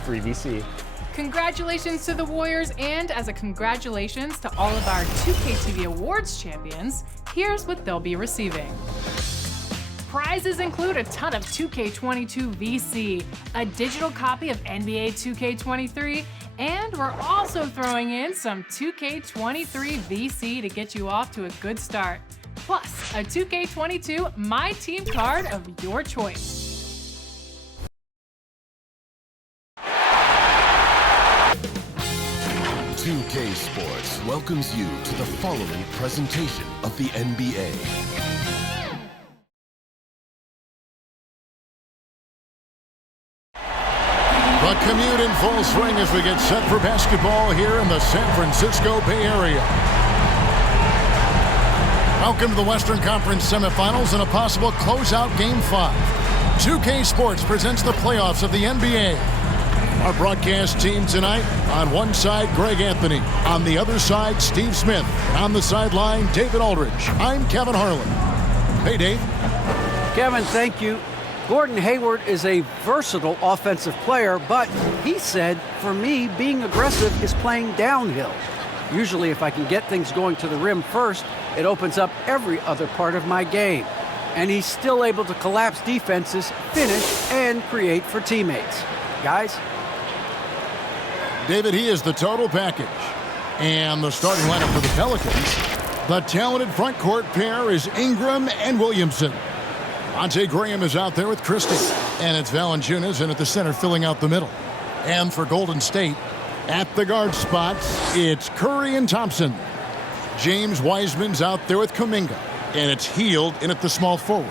from 3VC. Congratulations to the Warriors, and as a congratulations to all of our 2K TV Awards champions, here's what they'll be receiving. Prizes include a ton of 2K22 VC, a digital copy of NBA 2K23, and we're also throwing in some 2K23 VC to get you off to a good start. Plus, a 2K22 My Team card of your choice. "2K Sports" welcomes you to the following presentation of the NBA. The commute in full swing as we get set for basketball here in the San Francisco Bay Area. Welcome to the Western Conference semifinals and a possible closeout Game 5. 2K Sports presents the playoffs of the NBA. Our broadcast team tonight, on one side, Greg Anthony. On the other side, Steve Smith. On the sideline, David Aldridge. I'm Kevin Harlan. Hey, Dave. Kevin, thank you. Gordon Hayward is a versatile offensive player, but he said, for me, being aggressive is playing downhill. Usually, if I can get things going to the rim first, it opens up every other part of my game. And he's still able to collapse defenses, finish, and create for teammates. Guys? David, he is the total package. And the starting lineup for the Pelicans. The talented front court pair is Ingram and Williamson. Monte Graham is out there with Christie. And it's Valanciunas in at the center filling out the middle. And for Golden State, at the guard spots, it's Curry and Thompson. James Wiseman's out there with Kuminga. And it's Hield in at the small forward.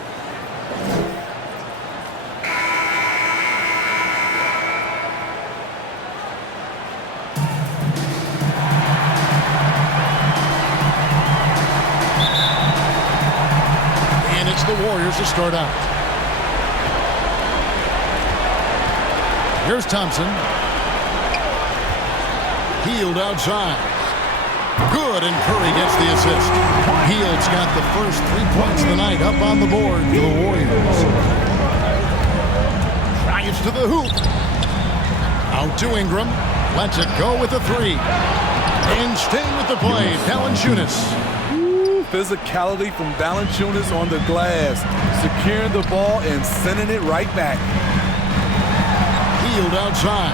The Warriors to start out. Here's Thompson. Hield outside. Good, and Curry gets the assist. Hield's got the first 3 points of the night up on the board for the Warriors. Drives to the hoop. Out to Ingram. Lets it go with a three. And staying with the play, Valanciunas. Physicality from Valanciunas on the glass, securing the ball and sending it right back. Hield outside.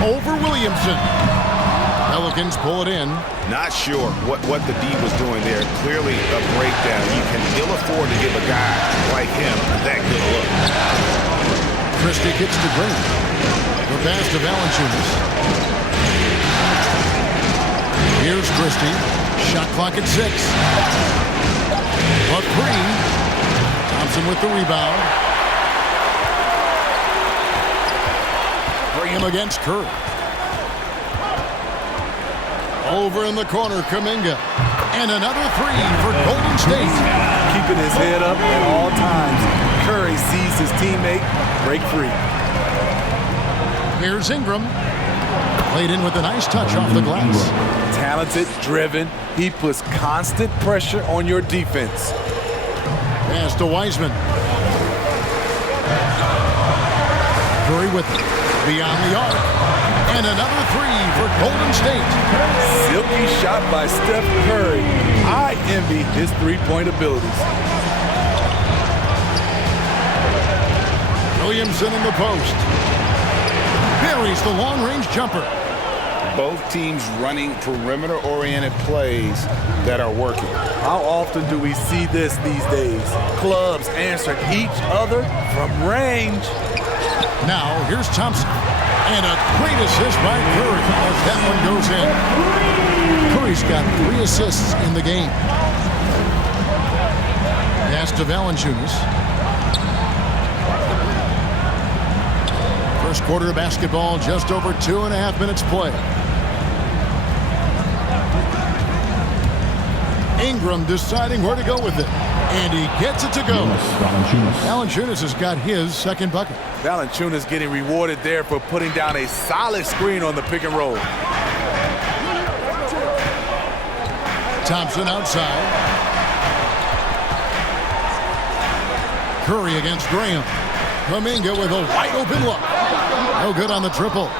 Over Williamson. Pelicans pull it in. Not sure what the D was doing there. Clearly a breakdown. You can ill afford to give a guy like him that good a look. Christie kicks to Green. The pass to Valanciunas. Here's Christie. Shot clock at 6. A three. Thompson with the rebound. Graham against Curry. Over in the corner, Kuminga. And another three for Golden State. Keeping his head up at all times. Curry sees his teammate break free. Here's Ingram. Played in with a nice touch off the glass. Talented, driven. He puts constant pressure on your defense. Pass to Wiseman. Curry with it. Beyond the arc. And another three for Golden State. Silky shot by Steph Curry. I envy his three-point abilities. Williamson in the post. Buries the long-range jumper. Both teams running perimeter-oriented plays that are working. How often do we see this these days? Clubs answering each other from range. Now, here's Thompson. And a great assist by Curry as that one goes in. Curry's got 3 assists in the game. Pass to Valanciunas. First quarter of basketball, just over 2.5 minutes play. Ingram deciding where to go with it. And he gets it to go. Valanciunas has got his second bucket. Valanciunas getting rewarded there for putting down a solid screen on the pick and roll. Thompson outside. Curry against Graham. Kuminga with a wide open look. No good on the triple.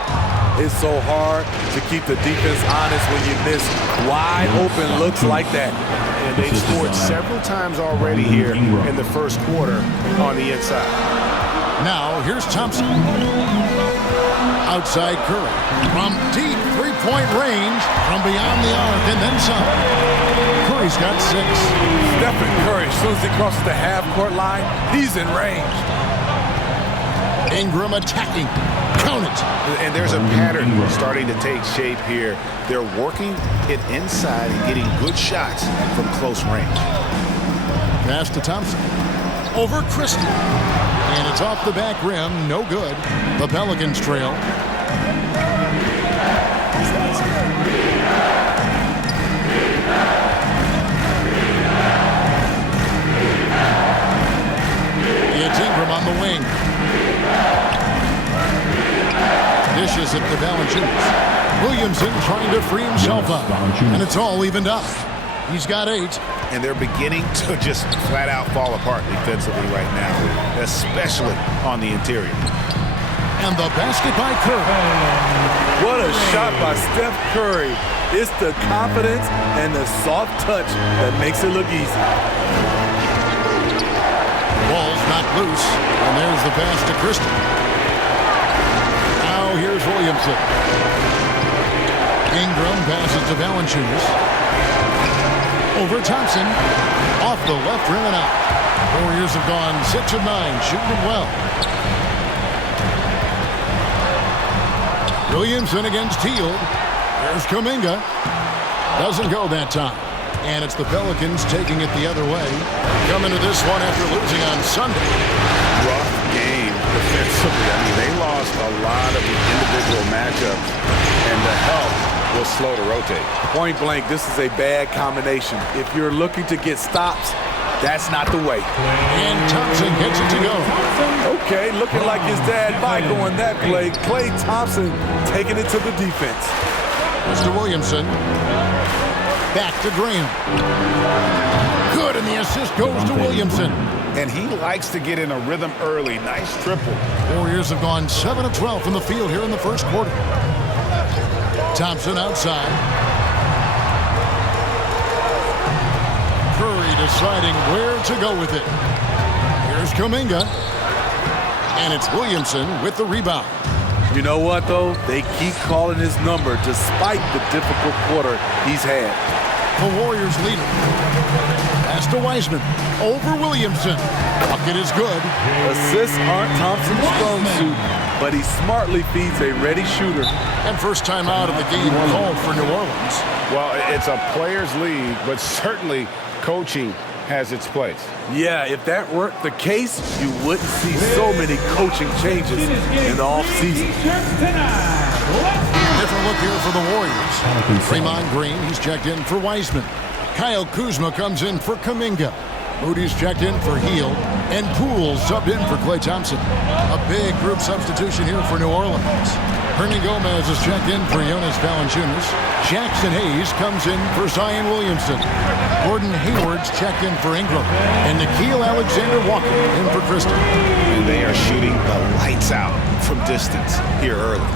It's so hard to keep the defense honest when you miss wide open looks like that. And they've scored several times already here in the first quarter on the inside. Now, here's Thompson. Outside Curry. From deep three-point range, from beyond the arc, and then some. Curry's got 6. Stephen Curry, as soon as he crosses the half-court line, he's in range. Ingram attacking. Count it. And there's a pattern starting to take shape here. They're working it inside and getting good shots from close range. Pass to Thompson. Over Christie. And it's off the back rim. No good. The Pelicans trail. It's Ingram on the wing. Dishes it to Valanciunas. Williamson trying to free himself up. And it's all evened up. He's got 8. And they're beginning to just flat out fall apart defensively right now, especially on the interior. And the basket by Curry. What a shot by Steph Curry. It's the confidence and the soft touch that makes it look easy. Ball's not loose. And there's the pass to Christie. Now here's Williamson. Ingram passes to Valanciunas. Over Thompson. Off the left rim and out. Warriors have gone 6 of 9, shooting it well. Williamson against Hield. There's Kuminga. Doesn't go that time. And it's the Pelicans taking it the other way. Coming to this one after losing on Sunday. Rough game defensively. I mean, they lost a lot of the individual matchups, and the help was slow to rotate. Point blank, this is a bad combination. If you're looking to get stops, that's not the way. And Thompson gets it to go. Okay, looking like his dad Mike on that play. Klay Thompson taking it to the defense. Mr. Williamson. Back to Graham. Good, and the assist goes to Williamson. And he likes to get in a rhythm early. Nice triple. Warriors have gone 7 of 12 from the field here in the first quarter. Thompson outside. Curry deciding where to go with it. Here's Kuminga. And it's Williamson with the rebound. You know what, though? They keep calling his number despite the difficult quarter he's had. The Warriors lead it. Pass to Wiseman. Over Williamson. Bucket is good. Assists aren't Thompson's strong suit, but he smartly feeds a ready shooter. And first time out of the game called for New Orleans. Well, it's a players' league, but certainly coaching has its place. Yeah, if that weren't the case, you wouldn't see so many coaching changes in the offseason. Different look here for the Warriors. Draymond Green, he's checked in for Wiseman. Kyle Kuzma comes in for Kuminga. Moody's checked in for Hield. And Poole subbed in for Klay Thompson. A big group substitution here for New Orleans. Hernan Gomez is checked in for Jonas Valanciunas. Jackson Hayes comes in for Zion Williamson. Gordon Hayward's checked in for Ingram. And Nickeil Alexander-Walker in for Christie. And they are shooting the lights out from distance here early.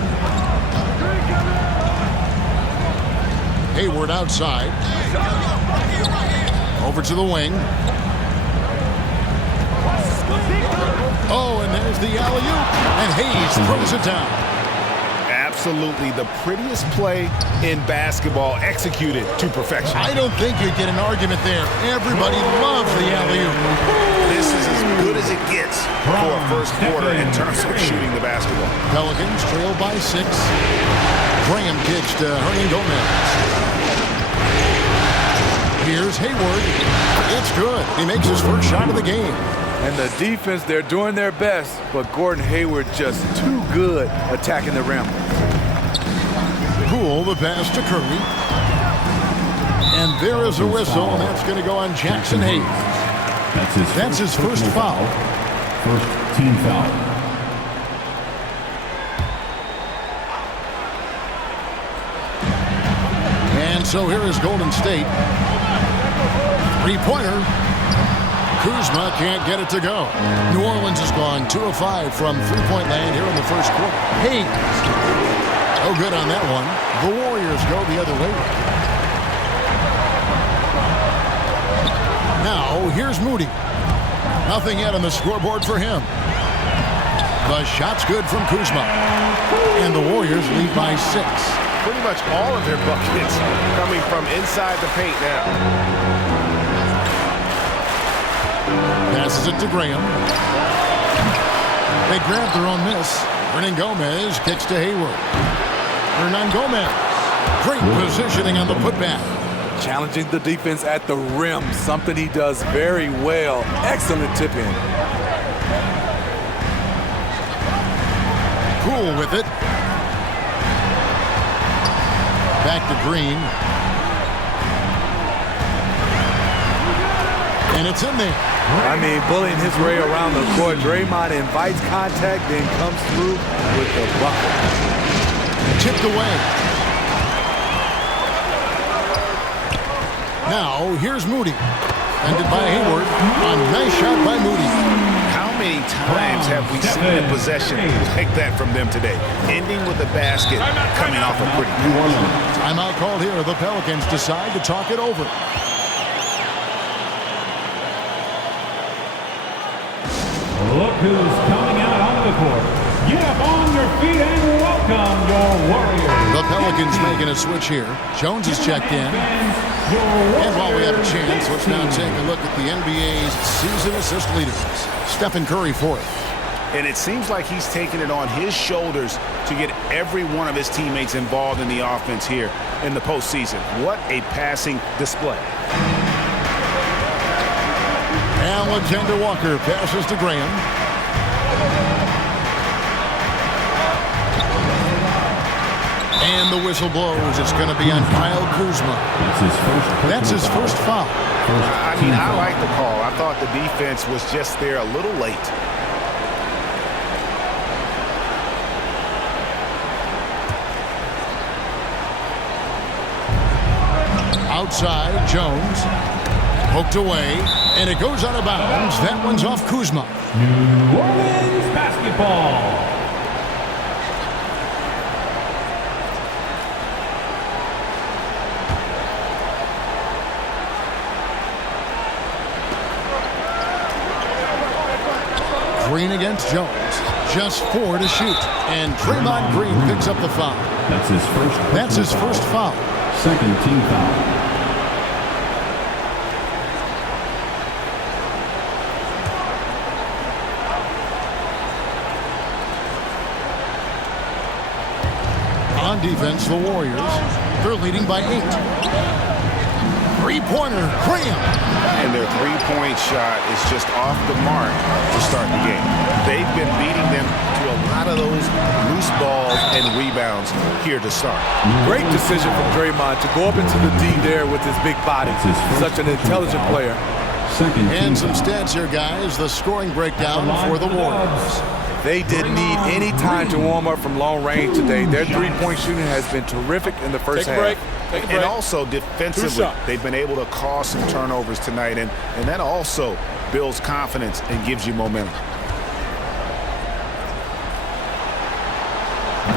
Hayward outside. Over to the wing. Oh, and there's the alley-oop. And Hayes throws it down. Absolutely the prettiest play in basketball, executed to perfection. I don't think you'd get an argument there. Everybody loves the alley-oop. This is as good as it gets for a first quarter in terms of shooting the basketball. Pelicans trail by 6. Graham kicks to Hernan Gomez. Here's Hayward. It's good. He makes his first shot of the game. And the defense, they're doing their best, but Gordon Hayward just too good attacking the rim. Poole, the pass to Curry. And there is a whistle, and that's going to go on Jackson Hayes. That's his first foul. First team foul. And so here is Golden State. Three-pointer. Kuzma can't get it to go. New Orleans has gone 2 of 5 from three-point land here in the first quarter. Hayes. No good on that one. The Warriors go the other way. Now, here's Moody. Nothing yet on the scoreboard for him. The shot's good from Kuzma. And the Warriors lead by 6. Pretty much all of their buckets coming from inside the paint now. Passes it to Graham. They grab their own miss. Hernan Gomez kicks to Hayward. Hernan Gomez. Great positioning on the putback. Challenging the defense at the rim, something he does very well. Excellent tip in. Cool with it. Back to Green. And it's in there. I mean, bullying his way around the court. Draymond invites contact, then comes through with the bucket. Chipped away. Now, here's Moody. Ended by Hayward. A nice shot by Moody. How many times have we seen a possession like that from them today? Ending with a basket, coming off a pretty good. Timeout called here. The Pelicans decide to talk it over. Look who's coming out onto the court. Get up on your feet and welcome your Warriors. The Pelicans making a switch here. Jones is checked in. And while we have a chance, let's now take a look at the NBA's season assist leaders. Stephen Curry fourth. And it seems like he's taking it on his shoulders to get every one of his teammates involved in the offense here in the postseason. What a passing display. Alexander Walker passes to Graham. And the whistle blows. It's going to be on Kyle Kuzma. That's his first foul. I mean, I like the call. I thought the defense was just there a little late. Outside, Jones. Poked away, and it goes out of bounds. That one's off Kuzma. New Orleans basketball. Green against Jones. Just 4 to shoot. And Draymond Green picks up the foul. That's his first foul. Second team foul. On defense, the Warriors. They're leading by 8. Three-pointer, Graham. And their three-point shot is just off the mark to start the game. They've been beating them to a lot of those loose balls and rebounds here to start. Great decision from Draymond to go up into the D there with his big body. Such an intelligent player. And some stats here, guys. The scoring breakdown for the Warriors. They didn't need any time to warm up from long range today. Their three-point shooting has been terrific in the first half. And also defensively, they've been able to cause some turnovers tonight, and that also builds confidence and gives you momentum.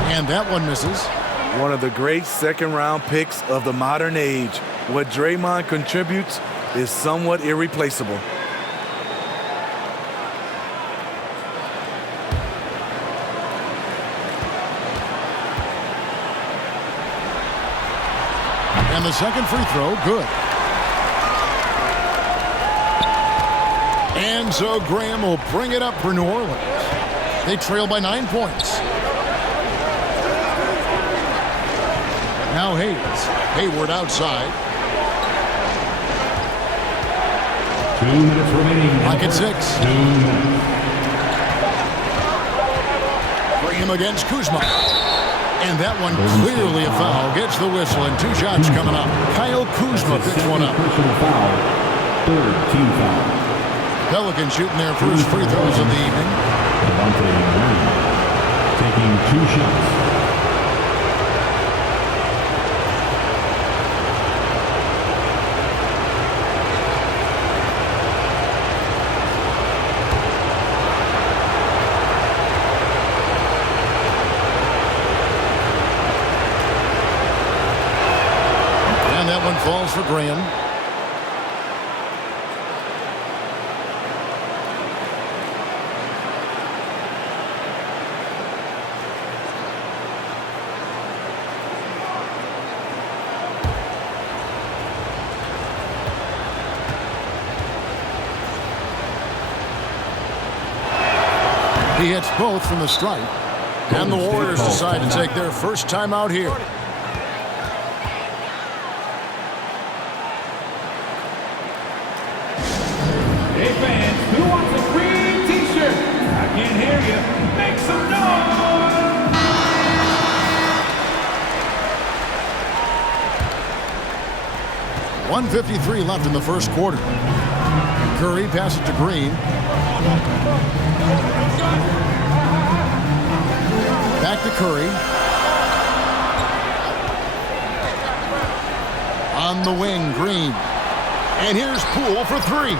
And that one misses. One of the great second-round picks of the modern age. What Draymond contributes is somewhat irreplaceable. And the second free throw, good. And so Graham will bring it up for New Orleans. They trail by 9 points. Now Hayes. Hayward outside. 2 minutes remaining. Clock at 6. 2 minutes. Graham against Kuzma. And that one clearly a foul. Gets the whistle, and 2 shots coming up. Kyle Kuzma picks one up. Personal foul. Third team foul. Pelicans shooting their first free throws of the evening. Taking 2 shots. for Graham. He hits both from the stripe. And the Warriors decide to take their first time out here. Hey fans, who wants a free t-shirt? I can't hear you. Make some noise! .153 left in the first quarter. Curry passes to Green. Back to Curry. On the wing, Green. And here's Poole for three.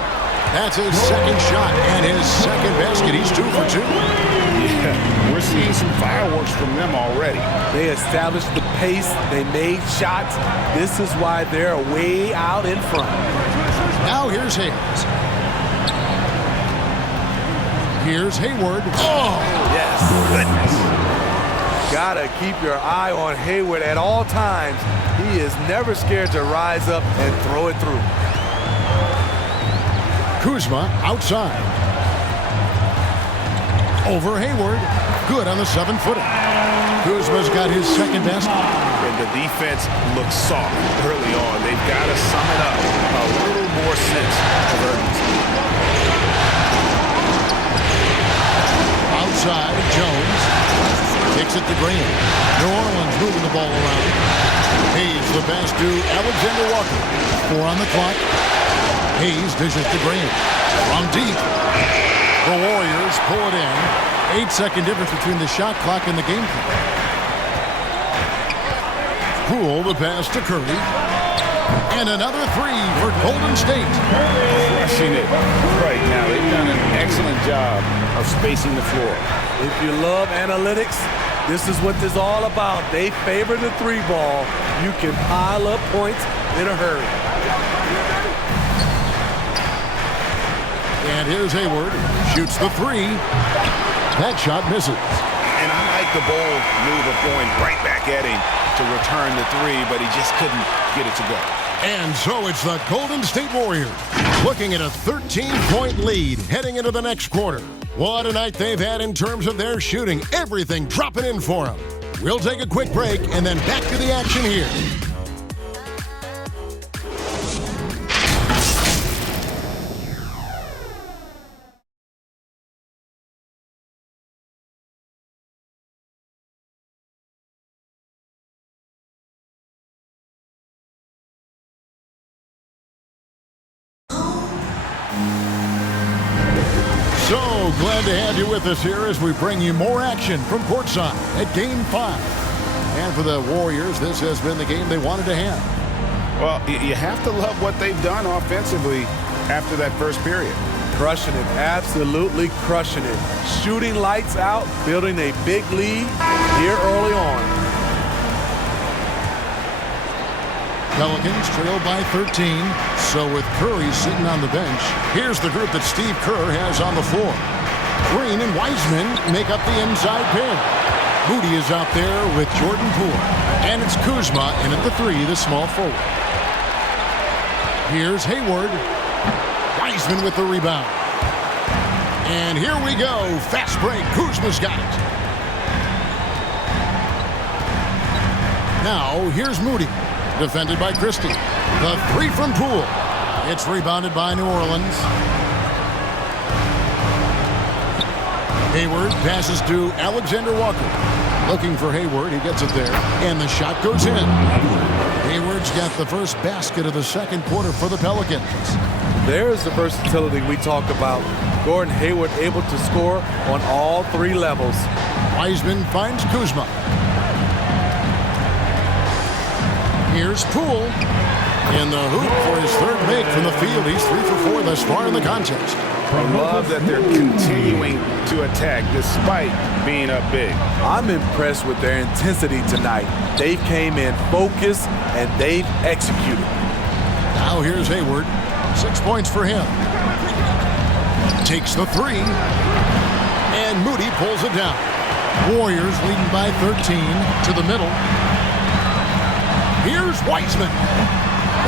That's his second shot and his second basket. He's 2 for 2. Yeah, we're seeing some fireworks from them already. They established the pace. They made shots. This is why they're way out in front. Now here's Hayes. Here's Hayward. Oh! Yes. Goodness. Gotta keep your eye on Hayward at all times. He is never scared to rise up and throw it through. Kuzma outside. Over Hayward. Good on the 7-footer. Kuzma's got his second basket. And the defense looks soft early on. They've got to sum it up. A little more sense of urgency. Outside, Jones. Kicks it to Graham. New Orleans moving the ball around. Hayes the pass to Alexander Walker. 4 on the clock. Hayes dishes to Graham. From deep. The Warriors pull it in. 8-second difference between the shot clock and the game clock. Poole the pass to Curry. And another three for Golden State. Crushing it right now. They've done an excellent job of spacing the floor. If you love analytics, this is what this is all about. They favor the three ball. You can pile up points in a hurry. And here's Hayward. Shoots the three. That shot misses. And I like the bold move of going right back at him to return the three, but he just couldn't get it to go. And so it's the Golden State Warriors looking at a 13-point lead heading into the next quarter. What a night they've had in terms of their shooting. Everything dropping in for them. We'll take a quick break and then back to the action here. So glad to have you with us here as we bring you more action from courtside at Game 5. And for the Warriors, this has been the game they wanted to have. Well, you have to love what they've done offensively after that first period. Crushing it, absolutely crushing it. Shooting lights out, building a big lead here early on. Pelicans trail by 13. So with Curry sitting on the bench, here's the group that Steve Kerr has on the floor. Green and Wiseman make up the inside pair. Moody is out there with Jordan Poole. And it's Kuzma in at the 3, the small forward. Here's Hayward. Wiseman with the rebound. And here we go. Fast break. Kuzma's got it. Now here's Moody. Defended by Christie. The 3 from Poole. It's rebounded by New Orleans. Hayward passes to Alexander Walker. Looking for Hayward. He gets it there. And the shot goes in. Hayward's got the first basket of the second quarter for the Pelicans. There's the versatility we talk about. Gordon Hayward able to score on all 3 levels. Wiseman finds Kuzma. Here's Poole in the hoop for his third make from the field. He's 3 for 4 thus far in the contest. I love that they're continuing to attack despite being up big. I'm impressed with their intensity tonight. They came in focused and they've executed. So here's Hayward. 6 points for him. Takes the three. And Moody pulls it down. Warriors leading by 13 to the middle. Here's Wiseman.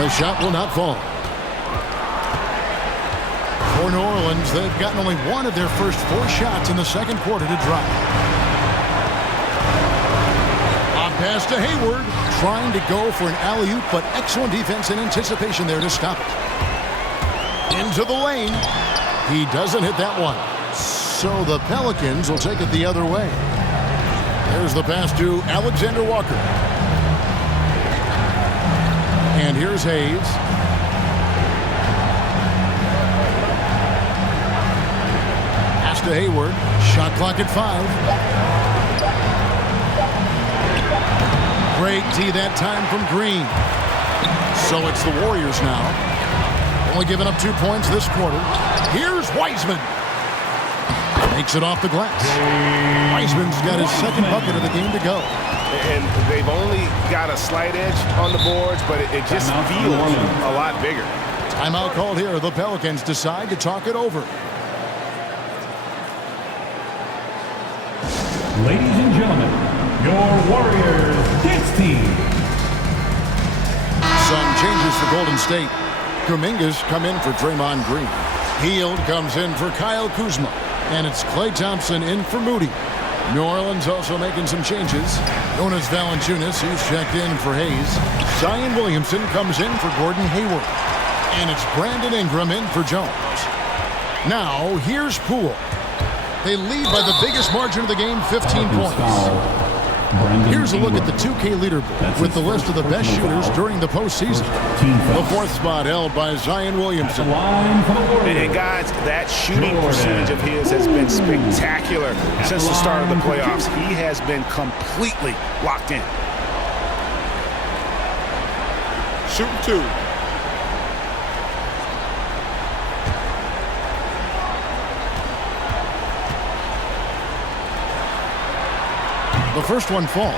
The shot will not fall. For New Orleans, they've gotten only one of their first 4 shots in the second quarter to drop. On pass to Hayward, trying to go for an alley-oop, but excellent defense and anticipation there to stop it. Into the lane. He doesn't hit that one. So the Pelicans will take it the other way. There's the pass to Alexander Walker. And here's Hayes. Pass to Hayward. Shot clock at 5. Great D that time from Green. So it's the Warriors now. Only giving up 2 points this quarter. Here's Wiseman. Makes it off the glass. Wiseman's got his second bucket of the game to go. And they've only got a slight edge on the boards, but it just feels a lot bigger. Timeout called here. The Pelicans decide to talk it over. Ladies and gentlemen, your Warriors dance team. Some changes for Golden State. Kuminga's come in for Draymond Green. Hield comes in for Kyle Kuzma. And it's Klay Thompson in for Moody. New Orleans also making some changes. Jonas Valanciunas, he's checked in for Hayes. Zion Williamson comes in for Gordon Hayward. And it's Brandon Ingram in for Jones. Now, here's Poole. They lead by the biggest margin of the game, 15 points. Here's a look at the 2K leaderboard with the list of the best shooters during the postseason. The 4th spot held by Zion Williamson. And guys, that shooting percentage of his has been spectacular since the start of the playoffs. He has been completely locked in. Shooting 2. The first one falls.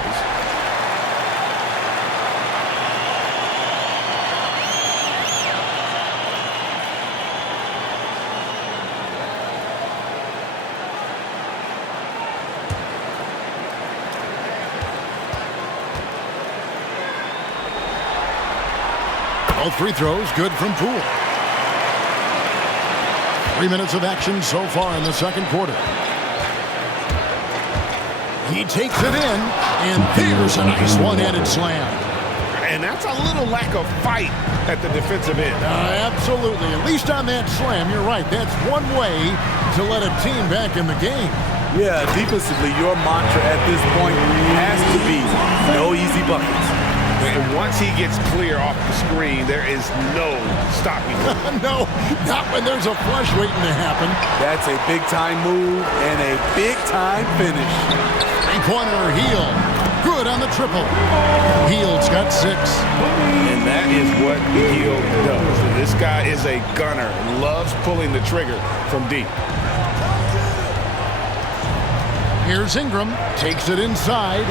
Both free throws good from Poole. 3 minutes of action so far in the second quarter. He takes it in, and there's a nice one-handed slam. And that's a little lack of fight at the defensive end. Absolutely. At least on that slam, you're right. That's one way to let a team back in the game. Yeah, defensively, your mantra at this point has to be no easy buckets. And once he gets clear off the screen, there is no stopping him. No, not when there's a flush waiting to happen. That's a big-time move and a big-time finish. Three-pointer, Hield. Good on the triple. Hield's got 6. And that is what Hield does. This guy is a gunner, loves pulling the trigger from deep. Here's Ingram. Takes it inside.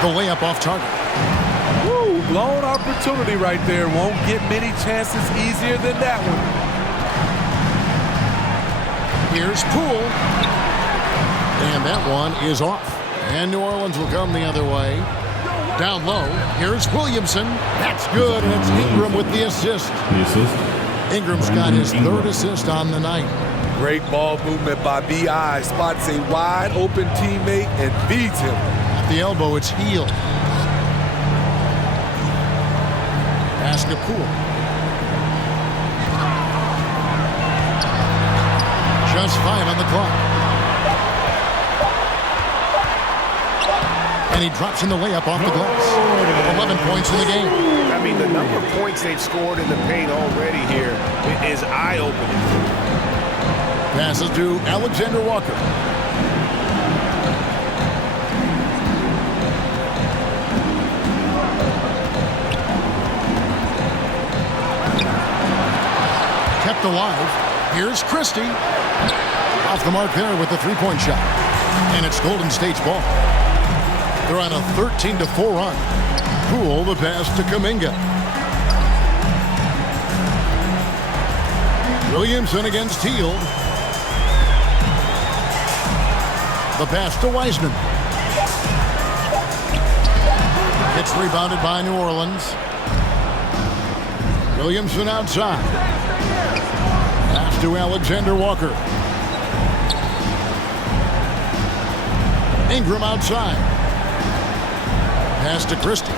The layup off target. Woo, blown opportunity right there. Won't get many chances easier than that one. Here's Poole. And that one is off. And New Orleans will come the other way. Down low, here's Williamson. That's good, and it's Ingram with the assist. The assist. Ingram's got his 3rd assist on the night. Great ball movement by B.I. Spots a wide open teammate and feeds him. At the elbow, it's Hield. Pass to Poole. Just 5 on the clock. And he drops in the layup off the glass. 11 points in the game. I mean, the number of points they've scored in the paint already here is eye-opening. Passes to Alexander Walker. Kept alive. Here's Christie. Off the mark there with the three-point shot. And it's Golden State's ball. They're on a 13-4 run. Poole the pass to Kuminga. Williamson against Hield. The pass to Wiseman. It's rebounded by New Orleans. Williamson outside. Pass to Alexander Walker. Ingram outside. Pass to Christie.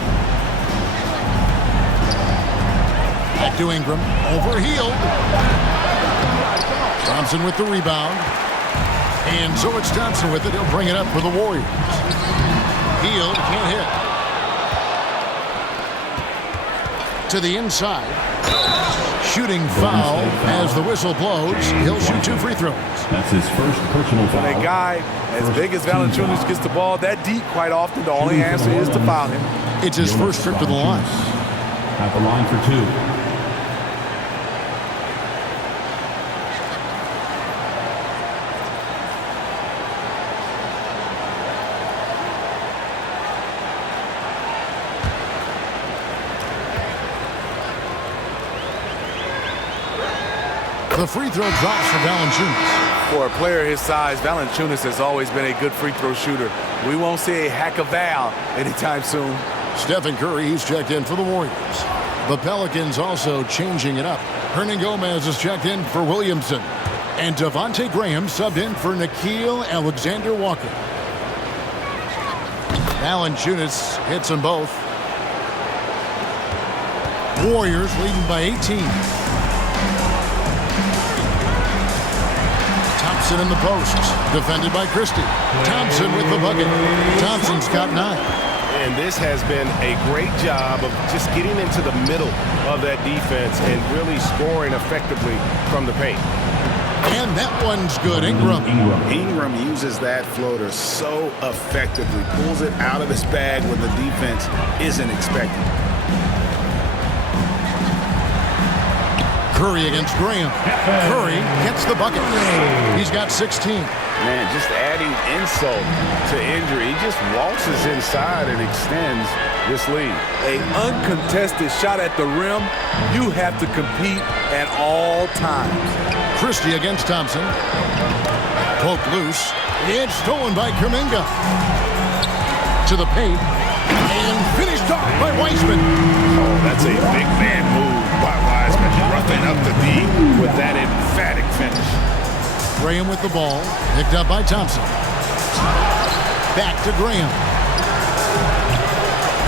Back to Ingram. Over Hield. Thompson with the rebound. And so it's Thompson with it. He'll bring it up for the Warriors. Hield can't hit. To the inside. Shooting foul as the whistle blows. He'll shoot 2 free throws. That's his first personal foul. When a guy as big as Valanciunas gets the ball that deep, quite often the only answer is to foul him. It's his first trip to the line. At the line for 2. The free throw drops for Valanciunas. For a player his size, Valanciunas has always been a good free throw shooter. We won't see a hack of Val anytime soon. Stephen Curry, he's checked in for the Warriors. The Pelicans also changing it up. Hernan Gomez is checked in for Williamson. And Devontae Graham subbed in for Nickeil Alexander-Walker. Valanciunas hits them both. Warriors leading by 18. Thompson in the post, defended by Christie. Thompson with the bucket. Thompson's got 9. And this has been a great job of just getting into the middle of that defense and really scoring effectively from the paint. And that one's good. Ingram. Ingram uses that floater so effectively, pulls it out of his bag when the defense isn't expecting. Curry against Graham. Curry gets the bucket. He's got 16. Man, just adding insult to injury. He just waltzes inside and extends this lead. An uncontested shot at the rim, you have to compete at all times. Christie against Thompson. Poked loose. It's stolen by Kuminga. To the paint. And finished off by Wiseman. Oh, that's a big man move by Wiseman. Roughing up the D with that emphatic finish. Graham with the ball. Picked up by Thompson. Back to Graham.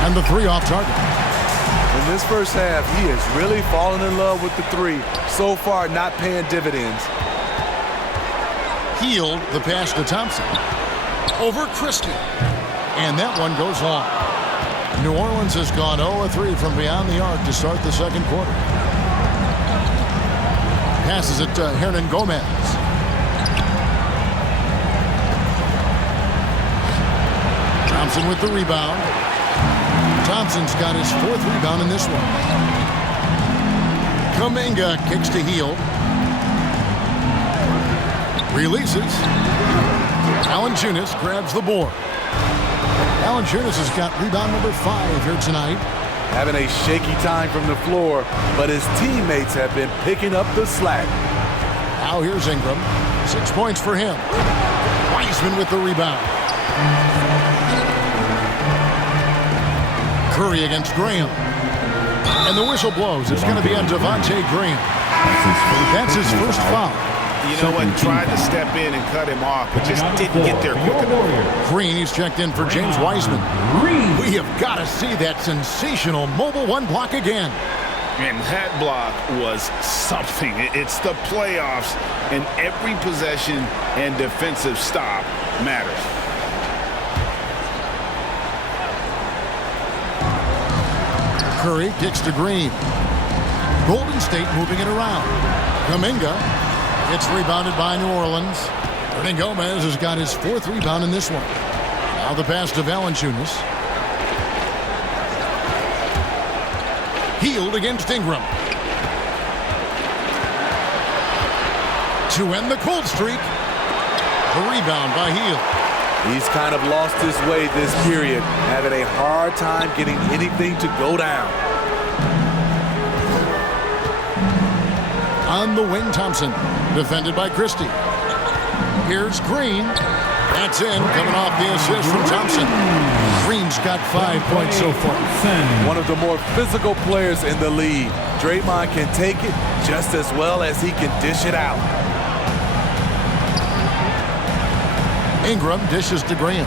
And the 3 off target. In this first half, he has really fallen in love with the 3. So far, not paying dividends. Hield the pass to Thompson. Over Christie. And that one goes long. New Orleans has gone 0-3 from beyond the arc to start the second quarter. Passes it to Hernan Gomez. Thompson with the rebound. Thompson's got his 4th rebound in this one. Kuminga kicks to Hield. Releases. Valanciunas grabs the board. Valanciunas has got rebound number 5 here tonight. Having a shaky time from the floor, but his teammates have been picking up the slack. Now here's Ingram. 6 points for him. Wiseman with the rebound. Curry against Graham. And the whistle blows. It's going to be on Devontae Graham. That's his first foul. You know what? Tried to step in and cut him off, but just didn't get there quick enough. Green, he's checked in for James Wiseman. We have got to see that sensational mobile 1 block again. And that block was something. It's the playoffs, and every possession and defensive stop matters. Curry kicks to Green. Golden State moving it around. Kuminga gets rebounded by New Orleans. Hernan Gomez has got his 4th rebound in this one. Now the pass to Valanciunas. Hield against Ingram. To end the cold streak. The rebound by Hield. He's kind of lost his way this period, having a hard time getting anything to go down. On the wing, Thompson. Defended by Christie. Here's Green. That's in, coming off the assist from Thompson. Green's got 5 points so far. One of the more physical players in the league. Draymond can take it just as well as he can dish it out. Ingram dishes to Graham.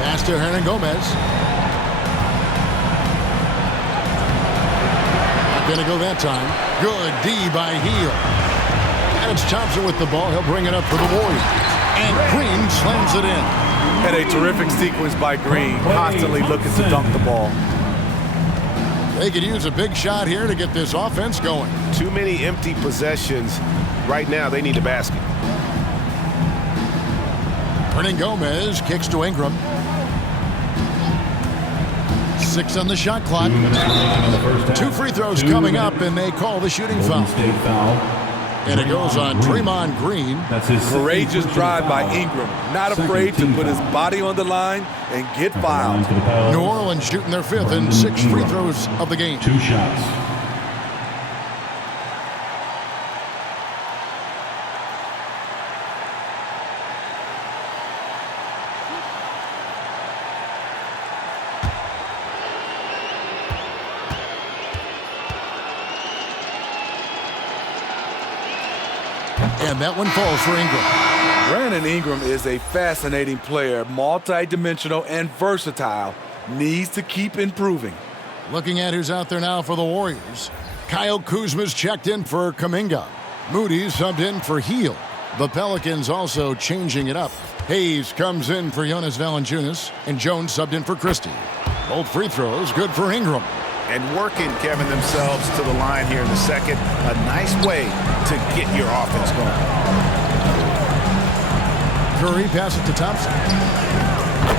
Pass to Hernan Gomez. Not going to go that time. Good D by Heel. And it's Thompson with the ball. He'll bring it up for the Warriors. And Green slams it in. And a terrific sequence by Green, constantly looking to dunk the ball. They could use a big shot here to get this offense going. Too many empty possessions. Right now, they need a basket. Hernan Gomez kicks to Ingram. 6 on the shot clock. 2 free throws coming up, and they call the shooting foul. And it goes on Draymond Green. That's his courageous drive by Ingram. Not afraid to put his body on the line and get fouled. New Orleans shooting their 5th and 6 free throws of the game. 2 shots. And that one falls for Ingram. Brandon Ingram is a fascinating player, multi-dimensional and versatile. Needs to keep improving. Looking at who's out there now for the Warriors. Kyle Kuzma's checked in for Kuminga. Moody subbed in for Heel. The Pelicans also changing it up. Hayes comes in for Jonas Valanciunas, and Jones subbed in for Christie. Both free throws good for Ingram. And working, Kevin, themselves to the line here in the second. A nice way to get your offense going. Curry passes it to Thompson.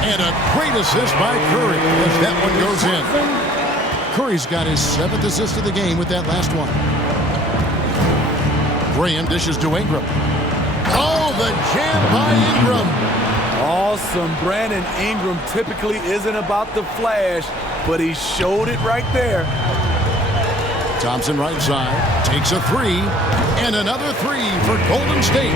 And a great assist by Curry as that one goes in. Curry's got his 7th assist of the game with that last one. Graham dishes to Ingram. Oh, the jam by Ingram. Awesome. Brandon Ingram typically isn't about the flash, but he showed it right there. Thompson right side, takes a 3, and another 3 for Golden State.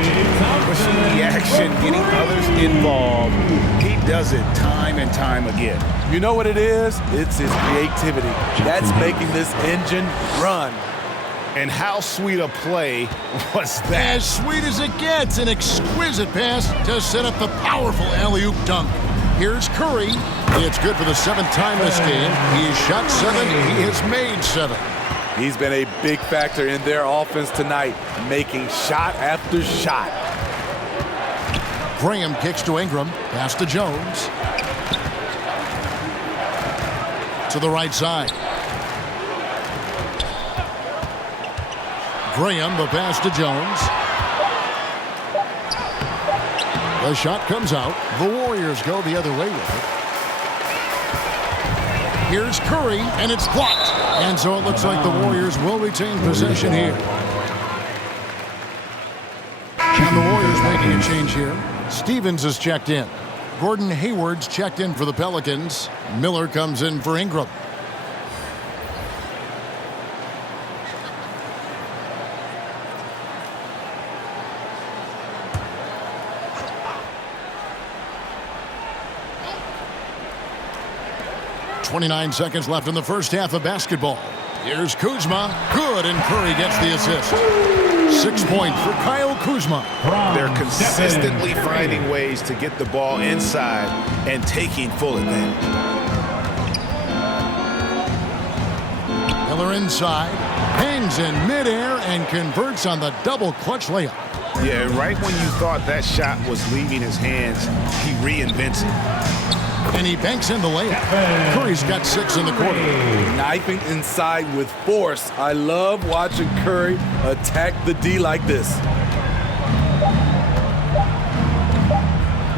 Pushing the action, getting others involved. He does it time and time again. You know what it is? It's his creativity. That's making this engine run. And how sweet a play was that? As sweet as it gets, an exquisite pass to set up the powerful alley-oop dunk. Here's Curry. It's good for the 7th time this game. He's shot 7. He has made 7. He's been a big factor in their offense tonight, making shot after shot. Graham kicks to Ingram. Pass to Jones. To the right side. Graham, the pass to Jones. The shot comes out. The Warriors go the other way with it. Here's Curry, and it's blocked. And so it looks like the Warriors will retain possession here. And the Warriors making a change here. Stevens is checked in. Gordon Hayward's checked in for the Pelicans. Miller comes in for Ingram. .29 seconds left in the first half of basketball. Here's Kuzma. Good, and Curry gets the assist. 6 points for Kyle Kuzma. They're consistently finding ways to get the ball inside and taking full advantage. Miller inside. Hangs in midair and converts on the double clutch layup. Yeah, right when you thought that shot was leaving his hands, he reinvents it. And he banks in the layup. Curry's got 6 in the quarter. Knifing inside with force. I love watching Curry attack the D like this.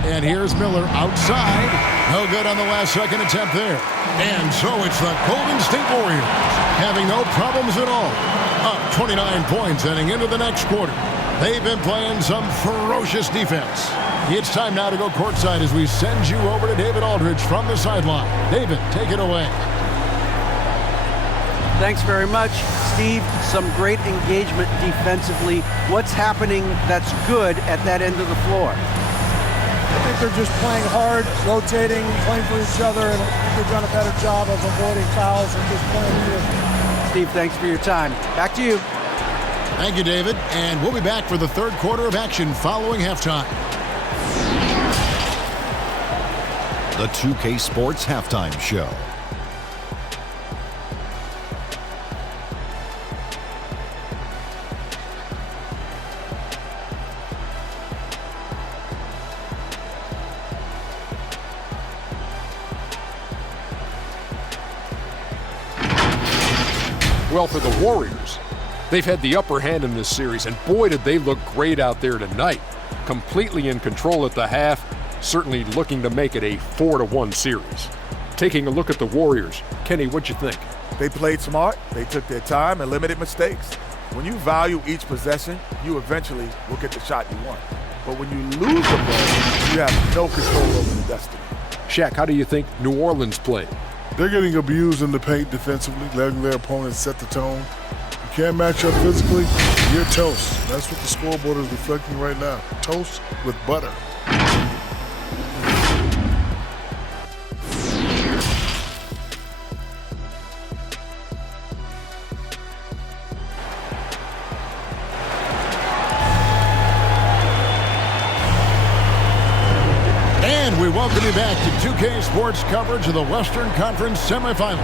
And here's Miller outside. No good on the last second attempt there. And so it's the Golden State Warriors having no problems at all. Up 29 points heading into the next quarter. They've been playing some ferocious defense. It's time now to go courtside as we send you over to David Aldridge from the sideline. David, take it away. Thanks very much. Steve, some great engagement defensively. What's happening that's good at that end of the floor? I think they're just playing hard, rotating, playing for each other, and I think they've done a better job of avoiding fouls and just playing good. Steve, thanks for your time. Back to you. Thank you, David. And we'll be back for the third quarter of action following halftime. The 2K Sports Halftime Show. Well, for the Warriors, they've had the upper hand in this series, and boy, did they look great out there tonight. Completely in control at the half, certainly looking to make it a 4-1 series. Taking a look at the Warriors, Kenny, what'd you think? They played smart, they took their time and limited mistakes. When you value each possession, you eventually will get the shot you want. But when you lose the ball, you have no control over the destiny. Shaq, how do you think New Orleans played? They're getting abused in the paint defensively, letting their opponents set the tone. You can't match up physically, you're toast. That's what the scoreboard is reflecting right now. Toast with butter. And we welcome you back to 2K Sports coverage of the Western Conference semifinals.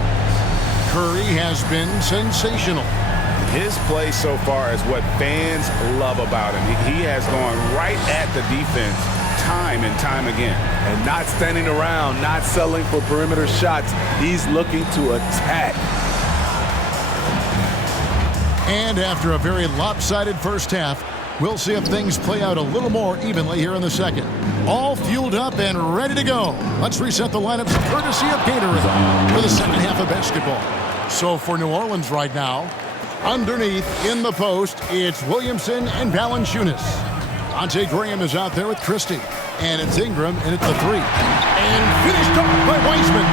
Curry has been sensational. His play so far is what fans love about him. He has gone right at the defense time and time again. And not standing around, not settling for perimeter shots. He's looking to attack. And after a very lopsided first half, we'll see if things play out a little more evenly here in the second. All fueled up and ready to go. Let's reset the lineups courtesy of Gatorade for the second half of basketball. So for New Orleans right now, underneath in the post, it's Williamson and Valanciunas. Devontae Graham is out there with Christie. And it's Ingram, and it's a three. And finished off by Wiseman.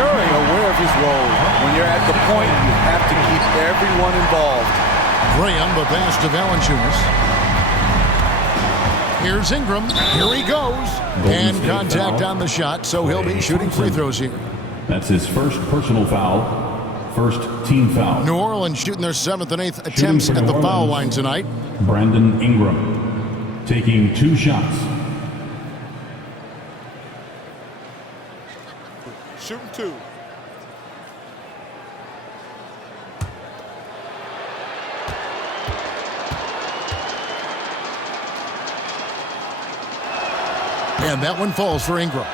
Curry aware of his role. When you're at the point, you have to keep everyone involved. Graham, the pass to Valanciunas. Here's Ingram. Here he goes. And contact on the shot, so he'll be shooting free throws here. That's his first personal foul. First team foul. New Orleans shooting their 7th and 8th attempts at the foul line tonight. Brandon Ingram taking 2 shots. Shooting 2. And that one falls for Ingram.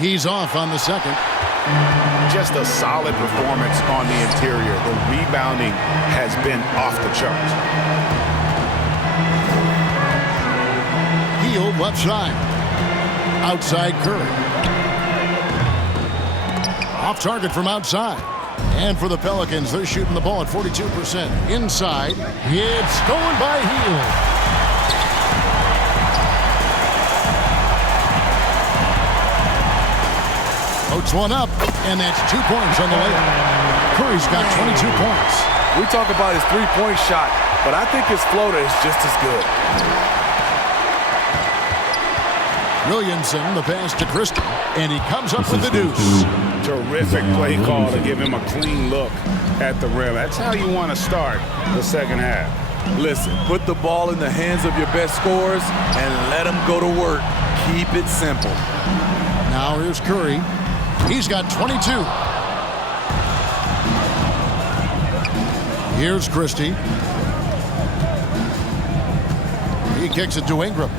He's off on the second. Just a solid performance on the interior. The rebounding has been off the charts. Hield left side. Outside Curry. Off target from outside. And for the Pelicans, they're shooting the ball at 42%. Inside, it's stolen by Hield. Floats one up, and that's 2 points on the layup. Curry's got 22 points. We talk about his three-point shot, but I think his floater is just as good. Williamson, the pass to Christie, and he comes up with the deuce. Terrific play call to give him a clean look at the rim. That's how you want to start the second half. Listen, put the ball in the hands of your best scorers and let them go to work. Keep it simple. Now here's Curry. He's got 22. Here's Christie. He kicks it to Ingram.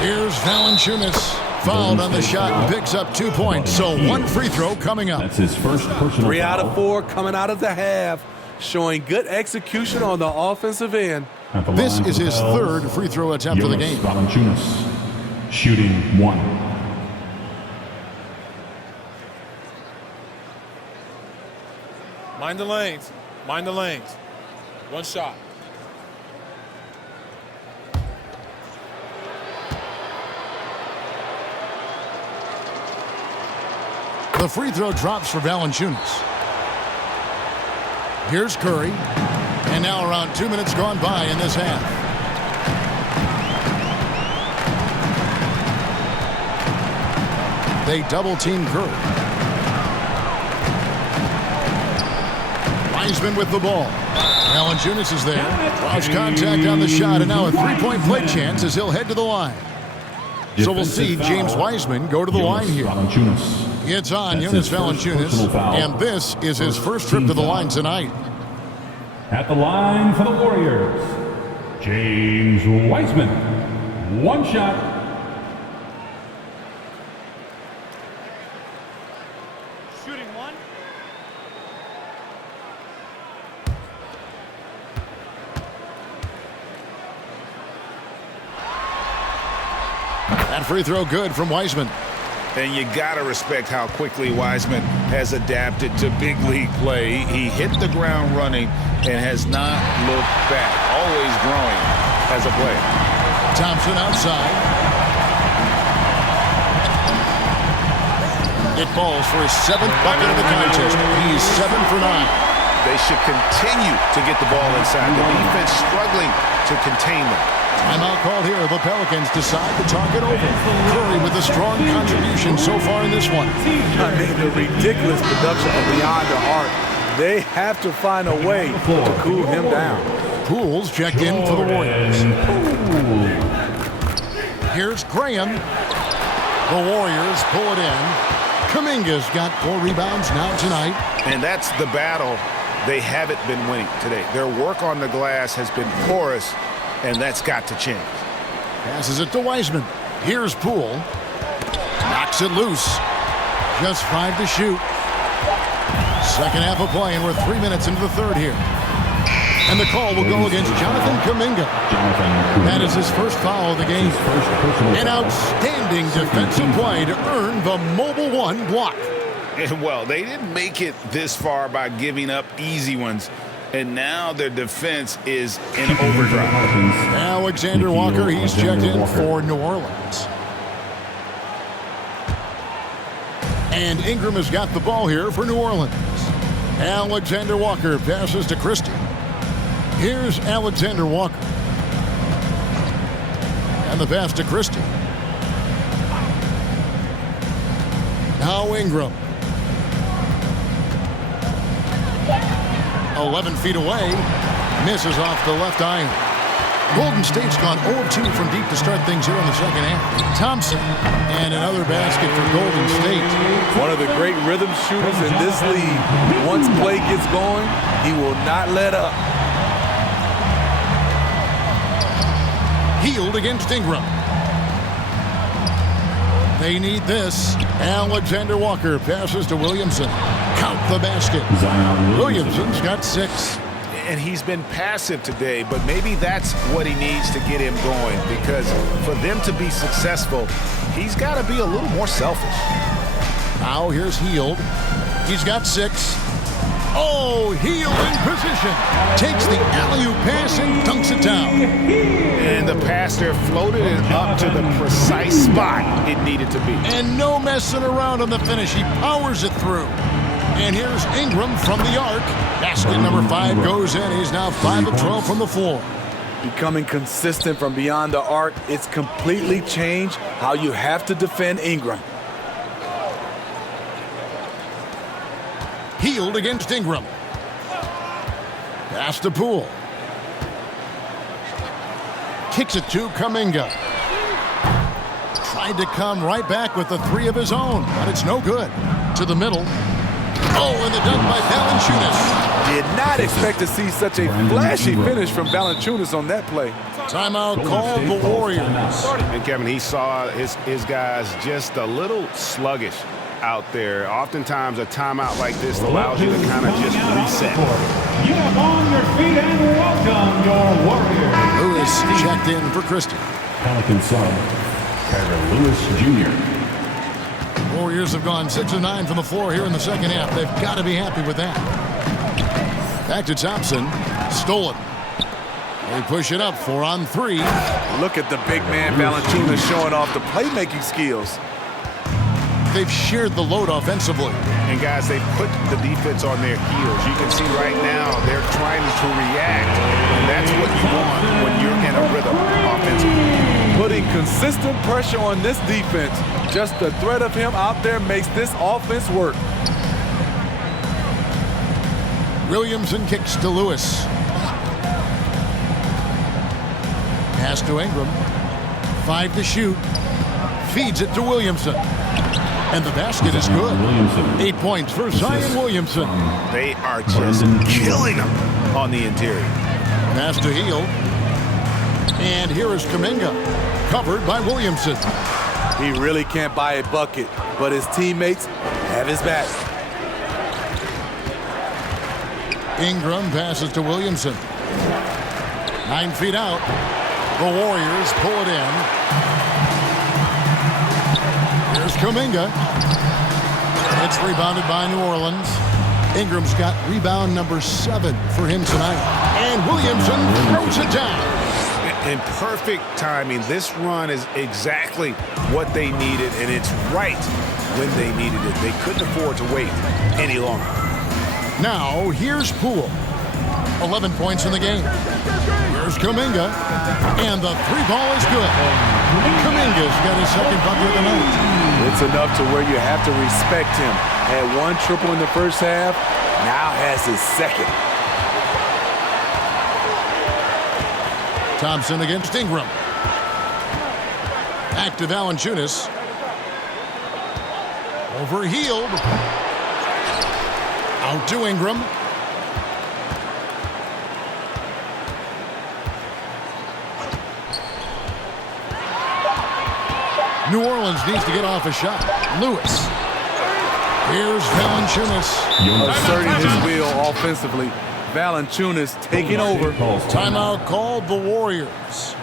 Here's Valanciunas. Fouled on the shot and picks up 2 points. So one free throw coming up. That's his first personal 3 out foul. of 4 coming out of the half, showing good execution on the offensive end. At the This line is for his Pels, third free throw attempt of the game. Valanciunas, Shooting 1. Mind the lanes. Mind the lanes. One shot. The free throw drops for Valanciunas. Here's Curry. And now around 2 minutes gone by in this half. They double-team Curry. Wiseman with the ball. Valanciunas is there. Draws contact on the shot, and now a three-point play chance as he'll head to the line. So we'll see James Wiseman go to the line here. It's on Jonas Valanciunas, and this is his first trip to the line tonight. At the line for the Warriors, James Wiseman. One shot. Shooting 1. That free throw good from Wiseman. And you got to respect how quickly Wiseman has adapted to big league play. He hit the ground running and has not looked back. Always growing as a player. Thompson outside. It falls for his 7th bucket of the contest. He's 7 for 9. They should continue to get the ball inside. The defense struggling to contain them. Timeout called here. The Pelicans decide to talk it over. Curry with a strong contribution so far in this one. I mean, the ridiculous production from beyond the arc. They have to find a way to cool him down. Pools checked in for the Warriors. Here's Graham. The Warriors pull it in. Kuminga's got 4 rebounds now tonight. And that's the battle they haven't been winning today. Their work on the glass has been porous, and that's got to change. Passes it to Wiseman. Here's Poole. Knocks it loose. Just 5 to shoot. Second half of play, and we're 3 minutes into the third here. And the call will go against Jonathan Kuminga. That is his first foul of the game. An outstanding defensive play to earn the Mobile One block. And well, they didn't make it this far by giving up easy ones. And now their defense is in overdrive. Alexander Walker, he's checked in for New Orleans. And Ingram has got the ball here for New Orleans. Alexander Walker passes to Christie. Here's Alexander Walker. And the pass to Christie. Now Ingram. 11 feet away. Misses off the left iron. Golden State's gone 0-2 from deep to start things here in the second half. Thompson. And another basket for Golden State. One of the great rhythm shooters in this league. Once play gets going, he will not let up. Healed against Ingram. They need this. Alexander Walker passes to Williamson. Count the basket. Williamson's got 6. And he's been passive today, but maybe that's what he needs to get him going, because for them to be successful, he's got to be a little more selfish. Now here's Hield. He's got 6. Oh, Hield in position. Takes the alley-oop pass and dunks it down. And the pass there floated it up to the precise spot it needed to be. And no messing around on the finish. He powers it through. And here's Ingram from the arc. Basket number 5 goes in. He's now 5 of 12 from the floor. Becoming consistent from beyond the arc, it's completely changed how you have to defend Ingram. Hield against Ingram. Pass to Poole. Kicks it to Kuminga. Tried to come right back with the 3 of his own, but it's no good. To the middle. Oh, and the dunk by Valanciunas. Did not expect to see such a flashy finish from Valanciunas on that play. Timeout called the Warriors. And Kevin, he saw his guys just a little sluggish out there. Oftentimes a timeout like this allows you to kind of just reset. Get up on your feet and welcome your Warriors. Lewis checked in for Christie. Pelicans sub. Trevor Lewis Jr. Warriors have gone 6 of 9 from the floor here in the second half. They've got to be happy with that. Back to Thompson. Stolen. They push it up 4 on 3. Look at the big man Valanciunas showing off the playmaking skills. They've shared the load offensively. And guys, they put the defense on their heels. You can see right now they're trying to react. And that's what you want when you're in a rhythm offensively. Putting consistent pressure on this defense. Just the threat of him out there makes this offense work. Williamson kicks to Lewis. Pass to Ingram. 5 to shoot. Feeds it to Williamson. And the basket is good. 8 points for Zion Williamson. They are just killing him on the interior. Pass to Hield. And here is Kuminga. Covered by Williamson. He really can't buy a bucket, but his teammates have his back. Ingram passes to Williamson. 9 feet out. The Warriors pull it in. Here's Kuminga. It's rebounded by New Orleans. Ingram's got rebound number 7 for him tonight. And Williamson throws it down. In perfect timing. This run is exactly what they needed, and it's right when they needed it. They couldn't afford to wait any longer. Now, here's Poole. 11 points in the game. Here's Kuminga. And the 3-ball is good. Kuminga's got his second bucket of the night. It's enough to where you have to respect him. Had 1 triple in the first half, now has his second. Thompson against Ingram. Back to Valanciunas. Over Hield. Out to Ingram. New Orleans needs to get off a shot. Lewis. Here's Valanciunas. Asserting his will offensively. Valanciunas taking over. Timeout called the Warriors.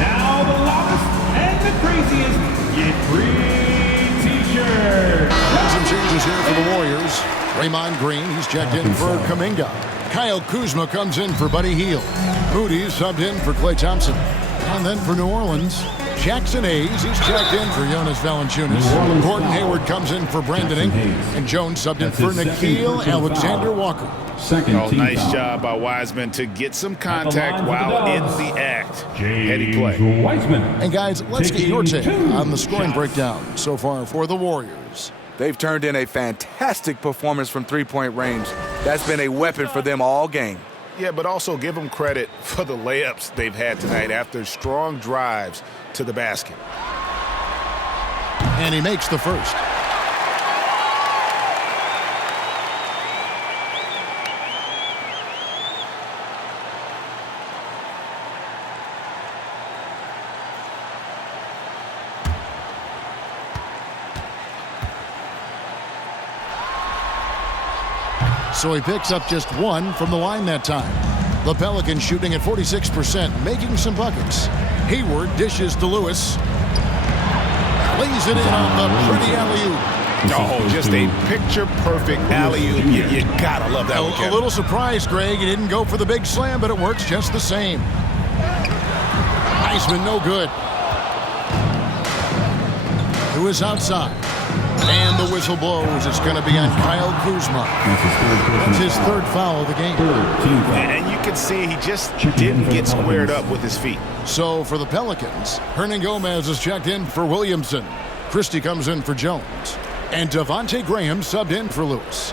Now the loudest and the craziest get free t-shirt. Some changes here for the Warriors. Draymond Green, he's checked in for Kuminga. Kyle Kuzma comes in for Buddy Hield. Moody subbed in for Klay Thompson. And then for New Orleans, Jackson Hayes, he's checked in for Jonas Valanciunas. Gordon Hayward comes in for Brandon Ingram. And Jones subbed in for Nickeil Alexander-Walker. Nice job by Wiseman to get some contact while in the act. Heady play. And guys, let's get your take on the scoring breakdown so far for the Warriors. They've turned in a fantastic performance from three-point range. That's been a weapon for them all game. Yeah, but also give them credit for the layups they've had tonight after strong drives to the basket. And he makes the first. So he picks up just 1 from the line that time. The Pelicans shooting at 46%, making some buckets. Hayward dishes to Lewis. Lays it in on the pretty alley-oop. Oh, just a picture-perfect alley-oop. You gotta love that one, Kevin. A little surprise, Greg. He didn't go for the big slam, but it works just the same. Wiseman, no good. Who is outside? And the whistle blows. It's going to be on Kyle Kuzma. That's his third foul of the game. And you can see he just didn't get squared up with his feet. So for the Pelicans, Hernan Gomez is checked in for Williamson. Christie comes in for Jones. And Devontae Graham subbed in for Lewis.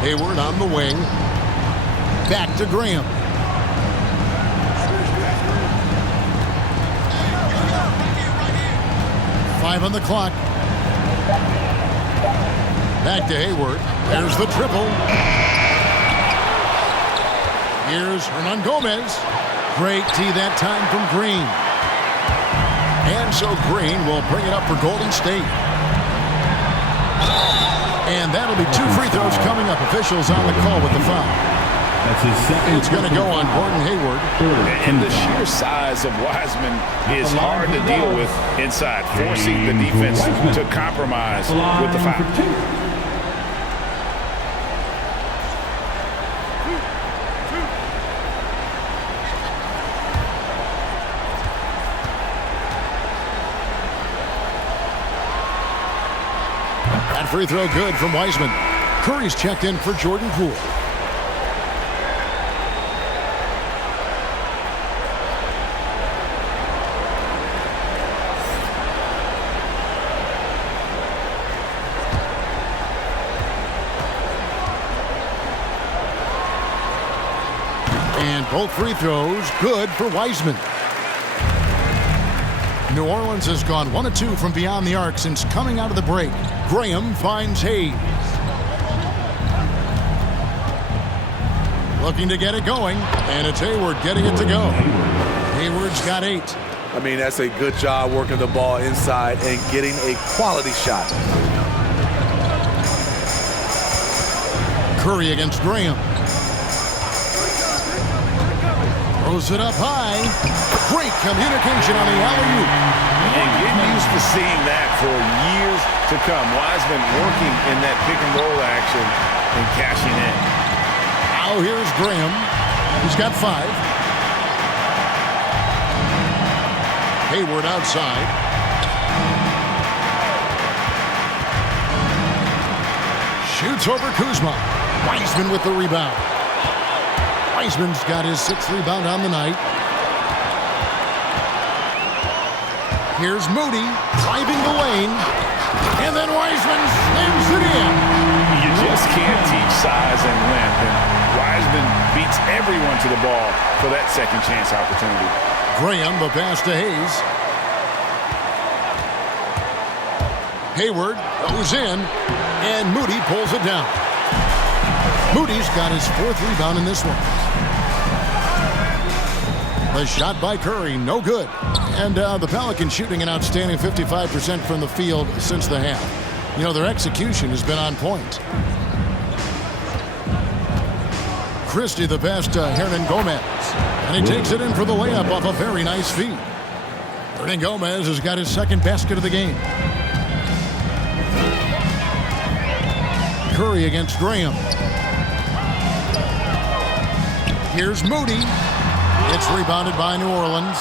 Hayward on the wing. Back to Graham. Five on the clock. Back to Hayward. There's the triple. Here's Hernan Gomez. Great tee that time from Green. And so Green will bring it up for Golden State. that'll be 2 free throws coming up. Officials on the call with the foul. That's his second. It's going to go on Gordon Hayward. And the sheer size of Wiseman is hard to deal with inside, forcing the defense to compromise with the foul. That free throw good from Wiseman. Curry's checked in for Jordan Poole. And both free throws good for Wiseman. New Orleans has gone 1 of 2 from beyond the arc since coming out of the break. Graham finds Hayes. Looking to get it going, and it's Hayward getting it to go. Hayward's got 8. I mean, that's a good job working the ball inside and getting a quality shot. Curry against Graham. Throws it up high. Great communication on the alley-oop. And getting used to seeing that for years to come. Wiseman working in that pick-and-roll action and cashing in. Now here's Graham. He's got 5. Hayward outside. Shoots over Kuzma. Wiseman with the rebound. Wiseman's got his 6th rebound on the night. Here's Moody driving the lane. And then Wiseman slams it in. You just can't teach size and length. And Wiseman beats everyone to the ball for that second chance opportunity. Graham, the pass to Hayes. Hayward goes in, and Moody pulls it down. Moody's got his 4th rebound in this one. The shot by Curry, no good. And the Pelicans shooting an outstanding 55% from the field since the half. You know, their execution has been on point. Christie the pass to Hernan Gomez. And he takes it in for the layup off a very nice feed. Hernan Gomez has got his 2nd basket of the game. Curry against Graham. Here's Moody. It's rebounded by New Orleans.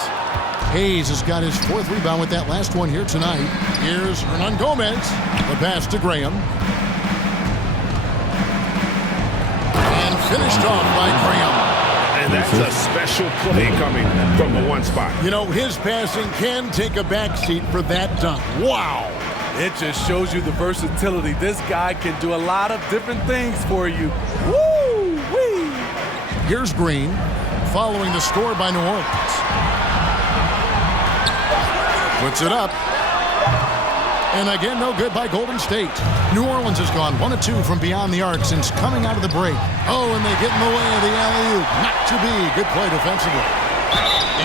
Hayes has got his 4th rebound with that last one here tonight. Here's Hernan Gomez. The pass to Graham. And finished off by Graham. And that's a special play coming from the one spot. You know, his passing can take a backseat for that dunk. Wow. It just shows you the versatility. This guy can do a lot of different things for you. Woo-wee. Here's Green, following the score by New Orleans. Puts it up. And again, no good by Golden State. New Orleans has gone 1 of 2 from beyond the arc since coming out of the break. Oh, and they get in the way of the alley-oop. Not to be. Good play defensively.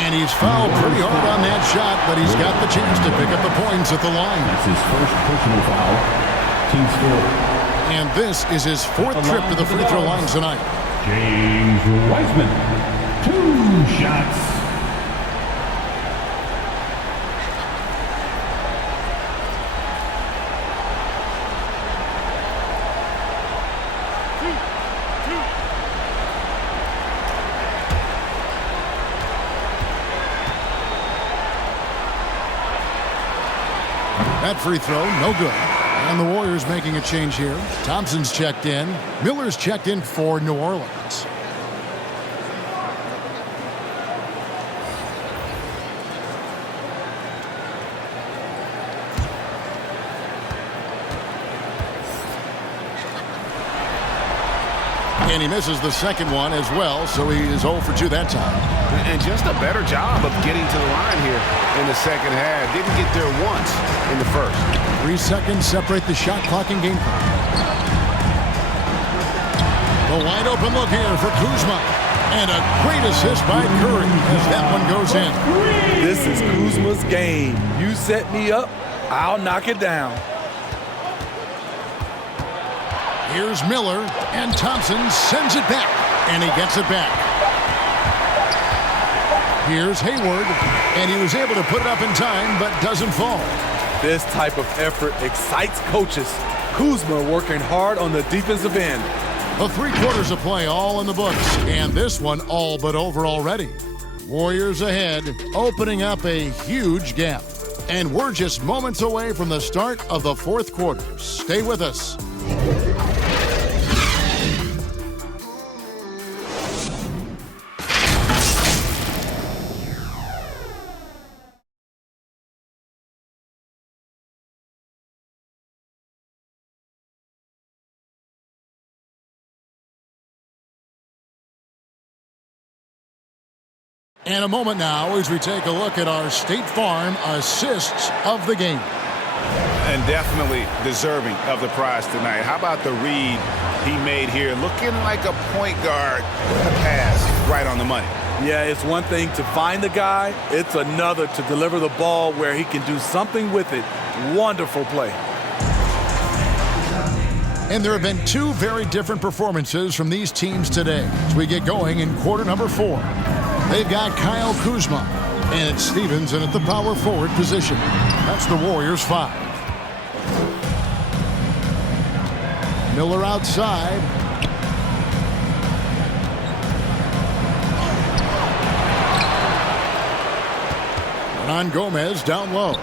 And he's fouled pretty hard on that shot, but he's got the chance to pick up the points at the line. That's his first personal foul. Team score. And this is his 4th trip to the free throw line tonight. James Wiseman. 2 shots. That free throw, no good. And the Warriors making a change here. Thompson's checked in. Miller's checked in for New Orleans. And he misses the 2nd one as well, so he is 0 for 2 that time. And just a better job of getting to the line here in the second half. Didn't get there once in the first. 3 seconds separate the shot clock and game clock. The wide open look here for Kuzma. And a great assist by Curry as that one goes in. This is Kuzma's game. You set me up, I'll knock it down. Here's Miller, and Thompson sends it back, and he gets it back. Here's Hayward, and he was able to put it up in time, but doesn't fall. This type of effort excites coaches. Kuzma working hard on the defensive end. The 3 quarters of play all in the books, and this one all but over already. Warriors ahead, opening up a huge gap. And we're just moments away from the start of the 4th quarter. Stay with us. And a moment now as we take a look at our State Farm assists of the game. And definitely deserving of the prize tonight. How about the read he made here? Looking like a point guard with a pass right on the money. Yeah, it's one thing to find the guy. It's another to deliver the ball where he can do something with it. Wonderful play. And there have been 2 very different performances from these teams today as we get going in quarter number 4. They've got Kyle Kuzma and it's Stevenson at the power forward position. That's the Warriors 5. Miller outside. Hernan Gomez down low.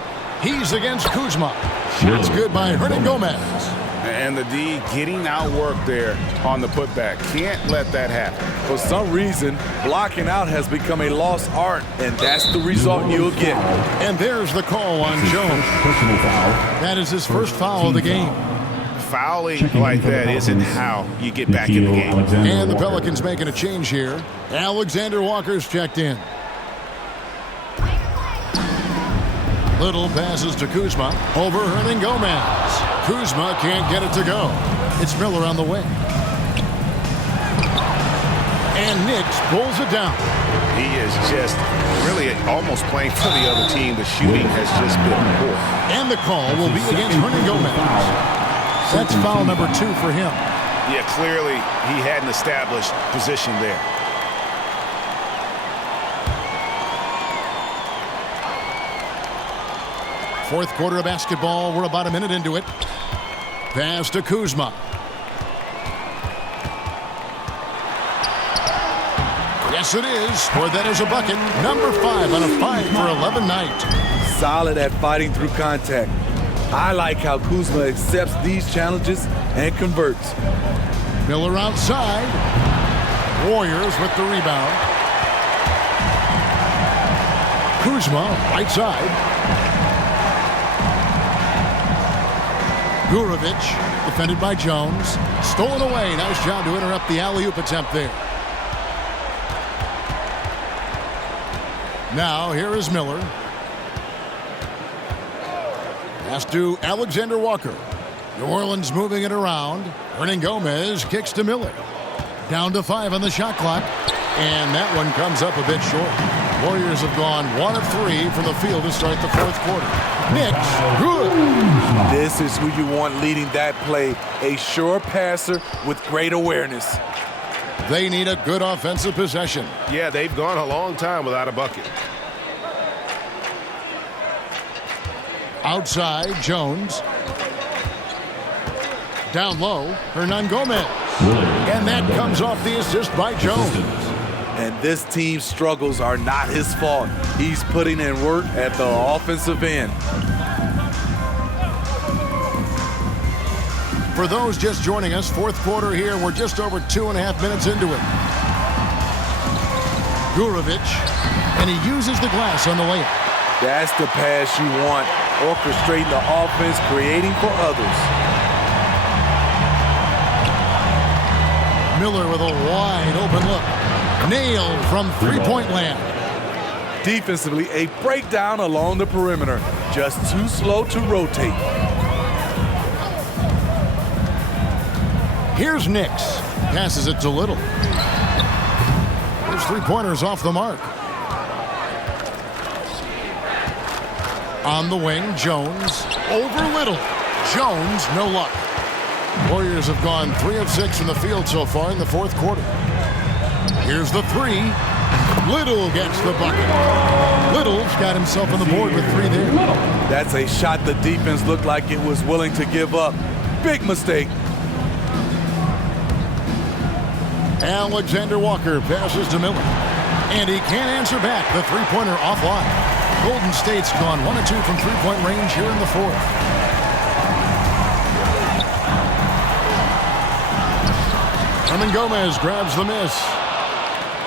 He's against Kuzma. Shots good by Hernan Gomez. And the D getting outworked there on the putback. Can't let that happen. For some reason, blocking out has become a lost art, and that's the result you'll get. And there's the call on Jones. That is his first foul of the game. Fouling like that isn't how you get back in the game. And the Pelicans making a change here. Alexander Walker's checked in. Little passes to Kuzma. Over Hernan Gomez. Kuzma can't get it to go. It's Miller on the wing. And Nix pulls it down. He is just really almost playing for the other team. The shooting has just been poor. And the call will be against Hernan Gomez. That's foul number 2 for him. Yeah, clearly he hadn't established position there. Fourth quarter of basketball. We're about a minute into it. Pass to Kuzma. Yes, it is. For that is a bucket. Number 5 on a 5 for 11 night. Solid at fighting through contact. I like how Kuzma accepts these challenges and converts. Miller outside. Warriors with the rebound. Kuzma right side. Gurovic, defended by Jones. Stolen away. Nice job to interrupt the alley-oop attempt there. Now, here is Miller. Pass to Alexander Walker. New Orleans moving it around. Hernan Gomez kicks to Miller. Down to 5 on the shot clock. And that one comes up a bit short. Warriors have gone 1 of 3 from the field to start the 4th quarter. Nix, good. This is who you want leading that play. A sure passer with great awareness. They need a good offensive possession. Yeah, they've gone a long time without a bucket. Outside, Jones. Down low, Hernan Gomez. And that comes off the assist by Jones. And this team's struggles are not his fault. He's putting in work at the offensive end. For those just joining us, 4th quarter here. We're just over 2.5 minutes into it. Gurovic, and he uses the glass on the layup. That's the pass you want. Orchestrating the offense, creating for others. Miller with a wide open look. Nailed from three-point land. Defensively, a breakdown along the perimeter. Just too slow to rotate. Here's Nix. Passes it to Little. His three-pointers off the mark. On the wing, Jones. Over Little. Jones, no luck. Warriors have gone 3 of 6 from the field so far in the fourth quarter. Here's the three. Little gets the bucket. Little's got himself on the board with 3 there. That's a shot the defense looked like it was willing to give up. Big mistake. Alexander Walker passes to Miller. And he can't answer back. The three-pointer offline. Golden State's gone 1 of 2 from three-point range here in the fourth. Hernan Gomez grabs the miss.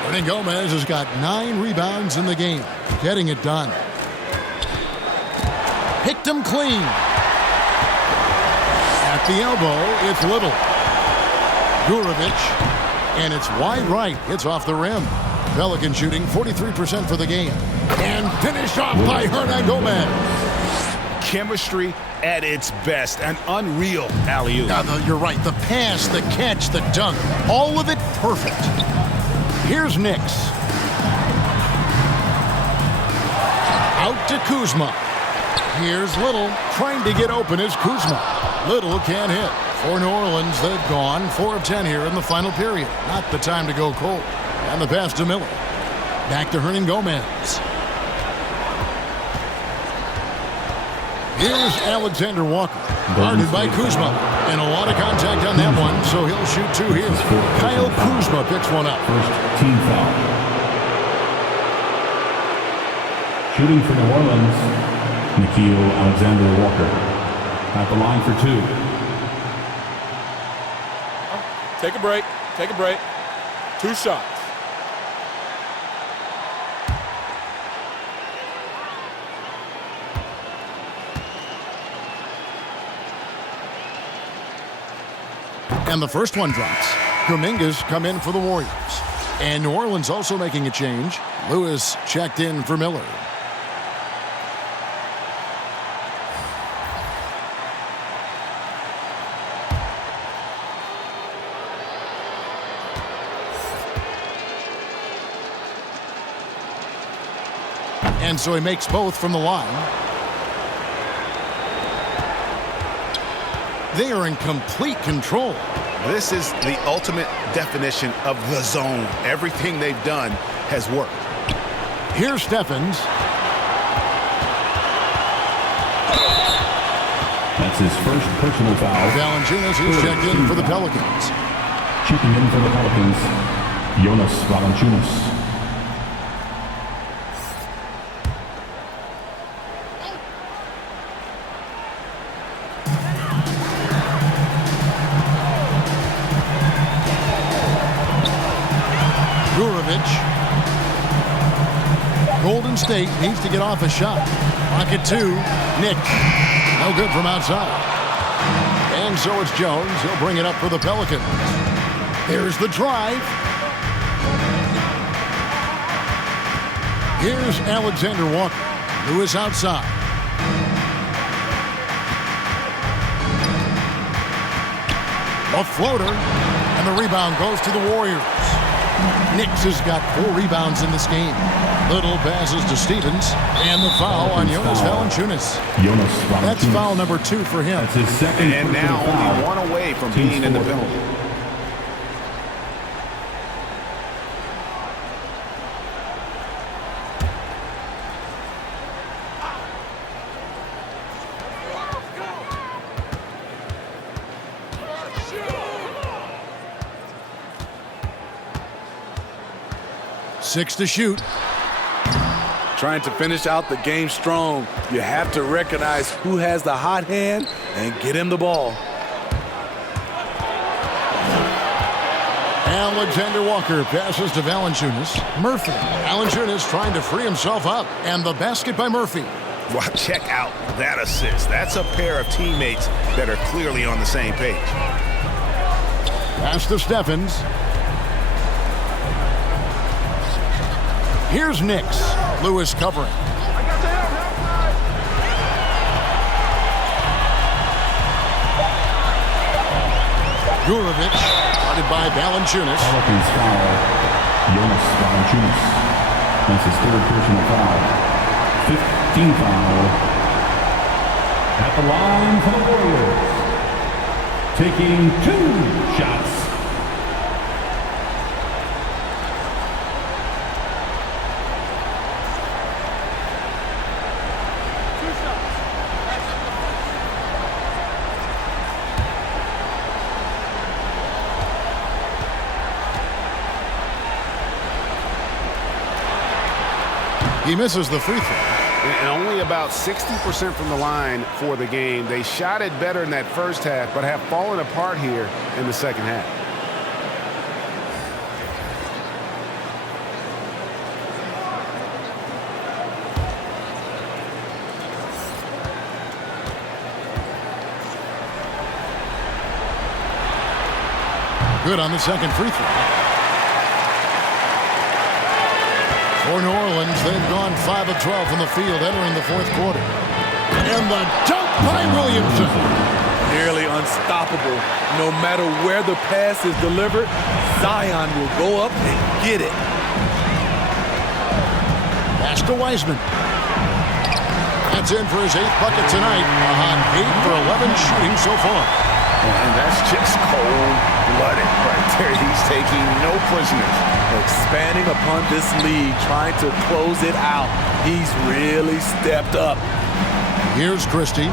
Hernan Gomez has got 9 rebounds in the game, getting it done. Picked him clean. At the elbow, it's Little. Gurovich, and it's wide right. It's off the rim. Pelican shooting 43% for the game. And finished off by Hernan Gomez. Chemistry at its best. An unreal alley-oop. You're right. The pass, the catch, the dunk. All of it perfect. Here's Knicks. Out to Kuzma. Here's Little trying to get open as Kuzma. Little can't hit. For New Orleans, they've gone 4 of 10 here in the final period. Not the time to go cold. And the pass to Miller. Back to Hernan Gomez. Here's Alexander Walker. Guarded by Kuzma. And a lot of contact on that one, so he'll shoot 2 here. Kyle Kuzma picks one up. First team foul. Shooting for New Orleans, Nickeil Alexander-Walker. At the line for 2. Take a break. Take a break. 2 shots. And the first one drops. Kuminga's come in for the Warriors. And New Orleans also making a change. Lewis checked in for Miller. And so he makes both from the line. They are in complete control. This is the ultimate definition of the zone. Everything they've done has worked. Here's Stephens. That's his first personal foul. Valanciunas is checked in for the Pelicans. Checking in for the Pelicans, Jonas Valanciunas. Golden State needs to get off a shot. Pocket 2, Nick. No good from outside. And so it's Jones. He'll bring it up for the Pelicans. Here's the drive. Here's Alexander Walker. Lewis outside. A floater. And the rebound goes to the Warriors. Knicks has got 4 rebounds in this game. Little passes to Stevens. And the foul on Jonas Valanciunas. That's foul number 2 for him. That's his second. And now only 1 away from being in the penalty. Six to shoot. Trying to finish out the game strong. You have to recognize who has the hot hand and get him the ball. Alexander Walker passes to Valanciunas. Murphy. Valanciunas trying to free himself up. And the basket by Murphy. Well, check out that assist. That's a pair of teammates that are clearly on the same page. Pass to Stephens. Here's Knicks. Lewis covering. Gurovich, guarded by Valanciunas. Pelicans foul. Jonas Valanciunas. That's his 3rd personal foul. 15th foul. At the line for the Warriors. taking 2 shots. He misses the free throw. And only about 60% from the line for the game. They shot it better in that first half, but have fallen apart here in the second half. Good on the second free throw. For New Orleans, they've gone 5 of 12 from the field entering the fourth quarter. And the dunk by Williamson. Nearly unstoppable. No matter where the pass is delivered, Zion will go up and get it. Pass to Wiseman. That's in for his 8th bucket tonight. A hot 8 for 11 shooting so far. And that's just cold-blooded right there. He's taking no prisoners. Expanding upon this lead, trying to close it out. He's really stepped up. Here's Christie.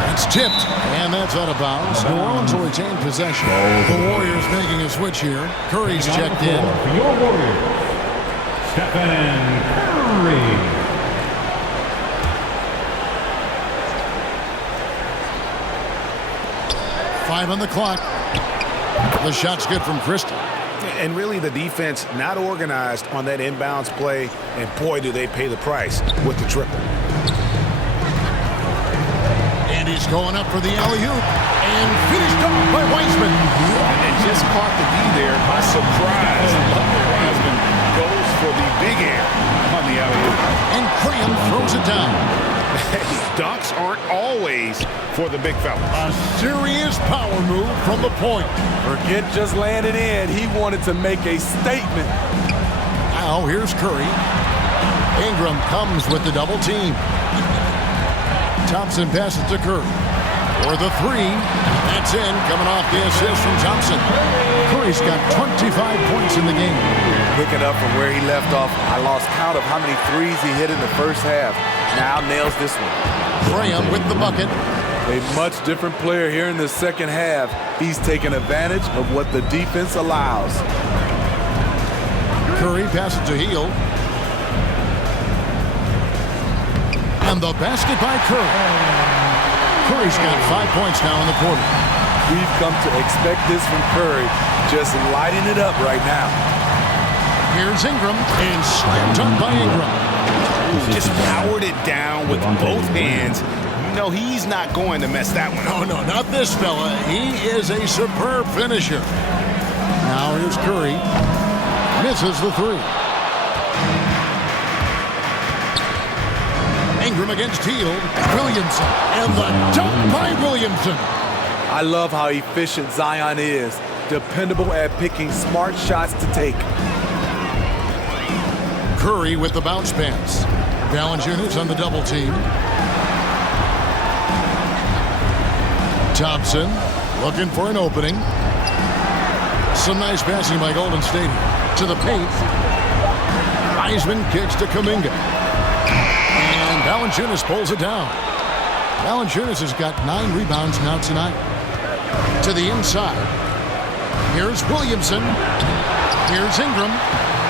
That's tipped, and that's out of bounds. New Orleans will retain possession. The Warriors making a switch here. Curry's checked in. For your Warriors, Stephen Curry. 5 on the clock. The shot's good from Christie. And really the defense not organized on that inbounds play, and boy, do they pay the price with the triple. And he's going up for the alley-oop. And finished off by Wiseman. And just caught the D there by surprise. Wiseman goes for the big air on the alley-oop. And Graham throws it down. Dunks aren't always for the big fellas. A serious power move from the point. Forget just laying it in. He wanted to make a statement. Now here's Curry. Ingram comes with the double team. Thompson passes to Curry. For the 3. That's in. Coming off the assist from Thompson. Curry's got 25 points in the game. Picking up from where he left off. I lost count of how many threes he hit in the first half. Now nails this one. Graham with the bucket. A much different player here in the second half. He's taking advantage of what the defense allows. Curry passes to Hield. And the basket by Curry. Curry's got 5 points now in the quarter. We've come to expect this from Curry. Just lighting it up right now. Here's Ingram, and slam dunk by Ingram. Just powered it down with both hands. You know he's not going to mess that one up. No, not this fella. He is a superb finisher. Now here's Curry. Misses the 3. Ingram against Hield. Williamson. And the dunk by Williamson. I love how efficient Zion is. Dependable at picking smart shots to take. Curry with the bounce pass. Valanciunas on the double team. Thompson looking for an opening. Some nice passing by Golden State to the paint. Wiseman kicks to Kuminga. And Valanciunas pulls it down. Valanciunas has got 9 rebounds now tonight. To the inside. Here's Williamson. Here's Ingram.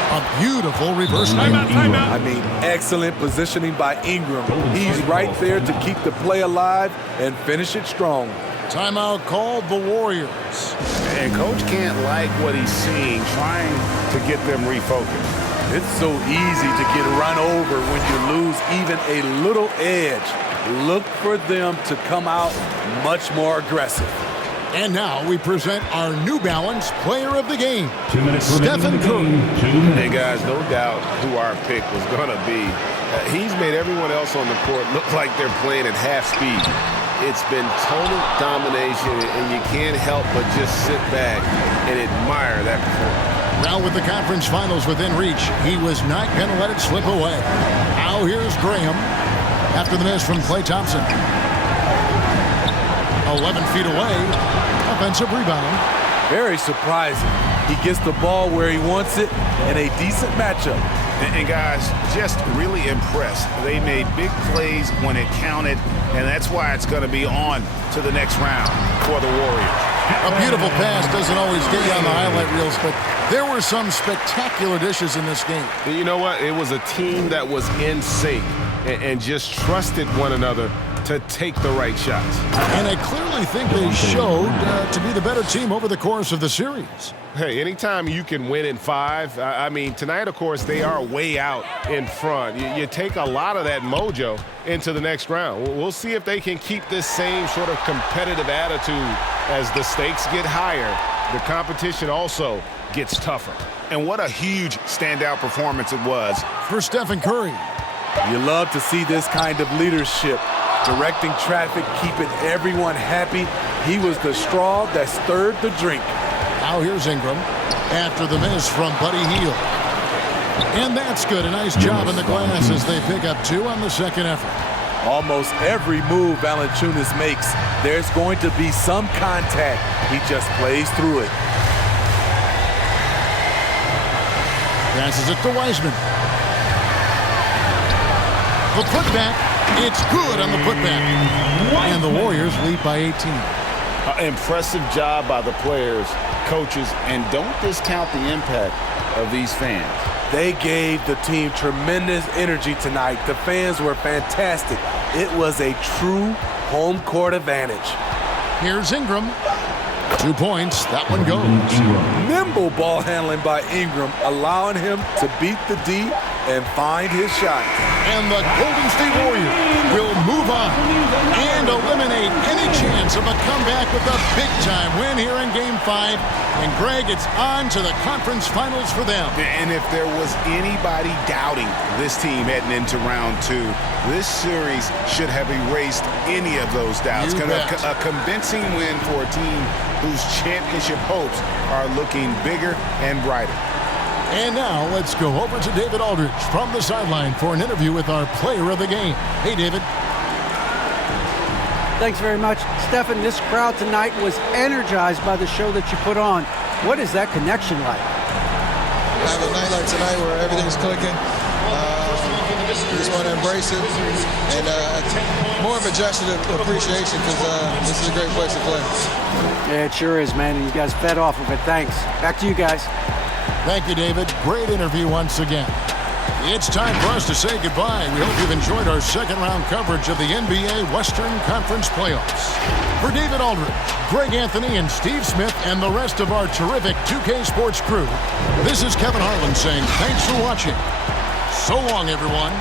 A beautiful reverse timeout. I mean, excellent positioning by Ingram. He's right there to keep the play alive and finish it strong. Timeout called the Warriors. And coach can't like what he's seeing, trying to get them refocused. It's so easy to get run over when you lose even a little edge. Look for them to come out much more aggressive. And now we present our New Balance Player of the Game, 2 minutes Stephen Curry. Hey guys, no doubt who our pick was going to be. He's made everyone else on the court look like they're playing at half speed. It's been total domination, and you can't help but just sit back and admire that performance. Now with the conference finals within reach, he was not going to let it slip away. Now here's Graham after the miss from Klay Thompson. 11 feet away. Offensive rebound. Very surprising. He gets the ball where he wants it in a decent matchup. And guys, just really impressed. They made big plays when it counted, and that's why it's going to be on to the next round for the Warriors. A beautiful pass doesn't always get you on the highlight reels, but there were some spectacular dishes in this game. You know what? It was a team that was in sync and just trusted one another to take the right shots. And I clearly think they showed to be the better team over the course of the series. Hey, anytime you can win in 5, I mean, tonight, of course, they are way out in front. You take a lot of that mojo into the next round. We'll see if they can keep this same sort of competitive attitude as the stakes get higher. The competition also gets tougher. And what a huge standout performance it was for Stephen Curry. You love to see this kind of leadership. Directing traffic, keeping everyone happy. He was the straw that stirred the drink. Now here's Ingram after the miss from Buddy Hield. And that's good. A nice job in the glass as they pick up 2 on the second effort. Almost every move Valanciunas makes, there's going to be some contact. He just plays through it. Passes it to Wiseman. The putback. It's good on the putback. And the Warriors lead by 18. Impressive job by the players, coaches, and don't discount the impact of these fans. They gave the team tremendous energy tonight. The fans were fantastic. It was a true home court advantage. Here's Ingram. 2 points. That one goes. Nimble ball handling by Ingram, allowing him to beat the D and find his shot. And the Golden State Warriors will move on and eliminate any chance of a comeback with a big-time win here in Game 5. And, Greg, it's on to the conference finals for them. And if there was anybody doubting this team heading into round 2, this series should have erased any of those doubts. A convincing win for a team whose championship hopes are looking bigger and brighter. And now let's go over to David Aldridge from the sideline for an interview with our player of the game. Hey, David. Thanks very much. Stephen, this crowd tonight was energized by the show that you put on. What is that connection like? Have a night like tonight where everything's clicking. Just want to embrace it. And more of a gesture of appreciation because this is a great place to play. Yeah, it sure is, man. And you guys fed off of it. Thanks. Back to you guys. Thank you, David. Great interview once again. It's time for us to say goodbye. We hope you've enjoyed our second-round coverage of the NBA Western Conference Playoffs. For David Aldridge, Greg Anthony, and Steve Smith, and the rest of our terrific 2K Sports crew, this is Kevin Harlan saying thanks for watching. So long, everyone.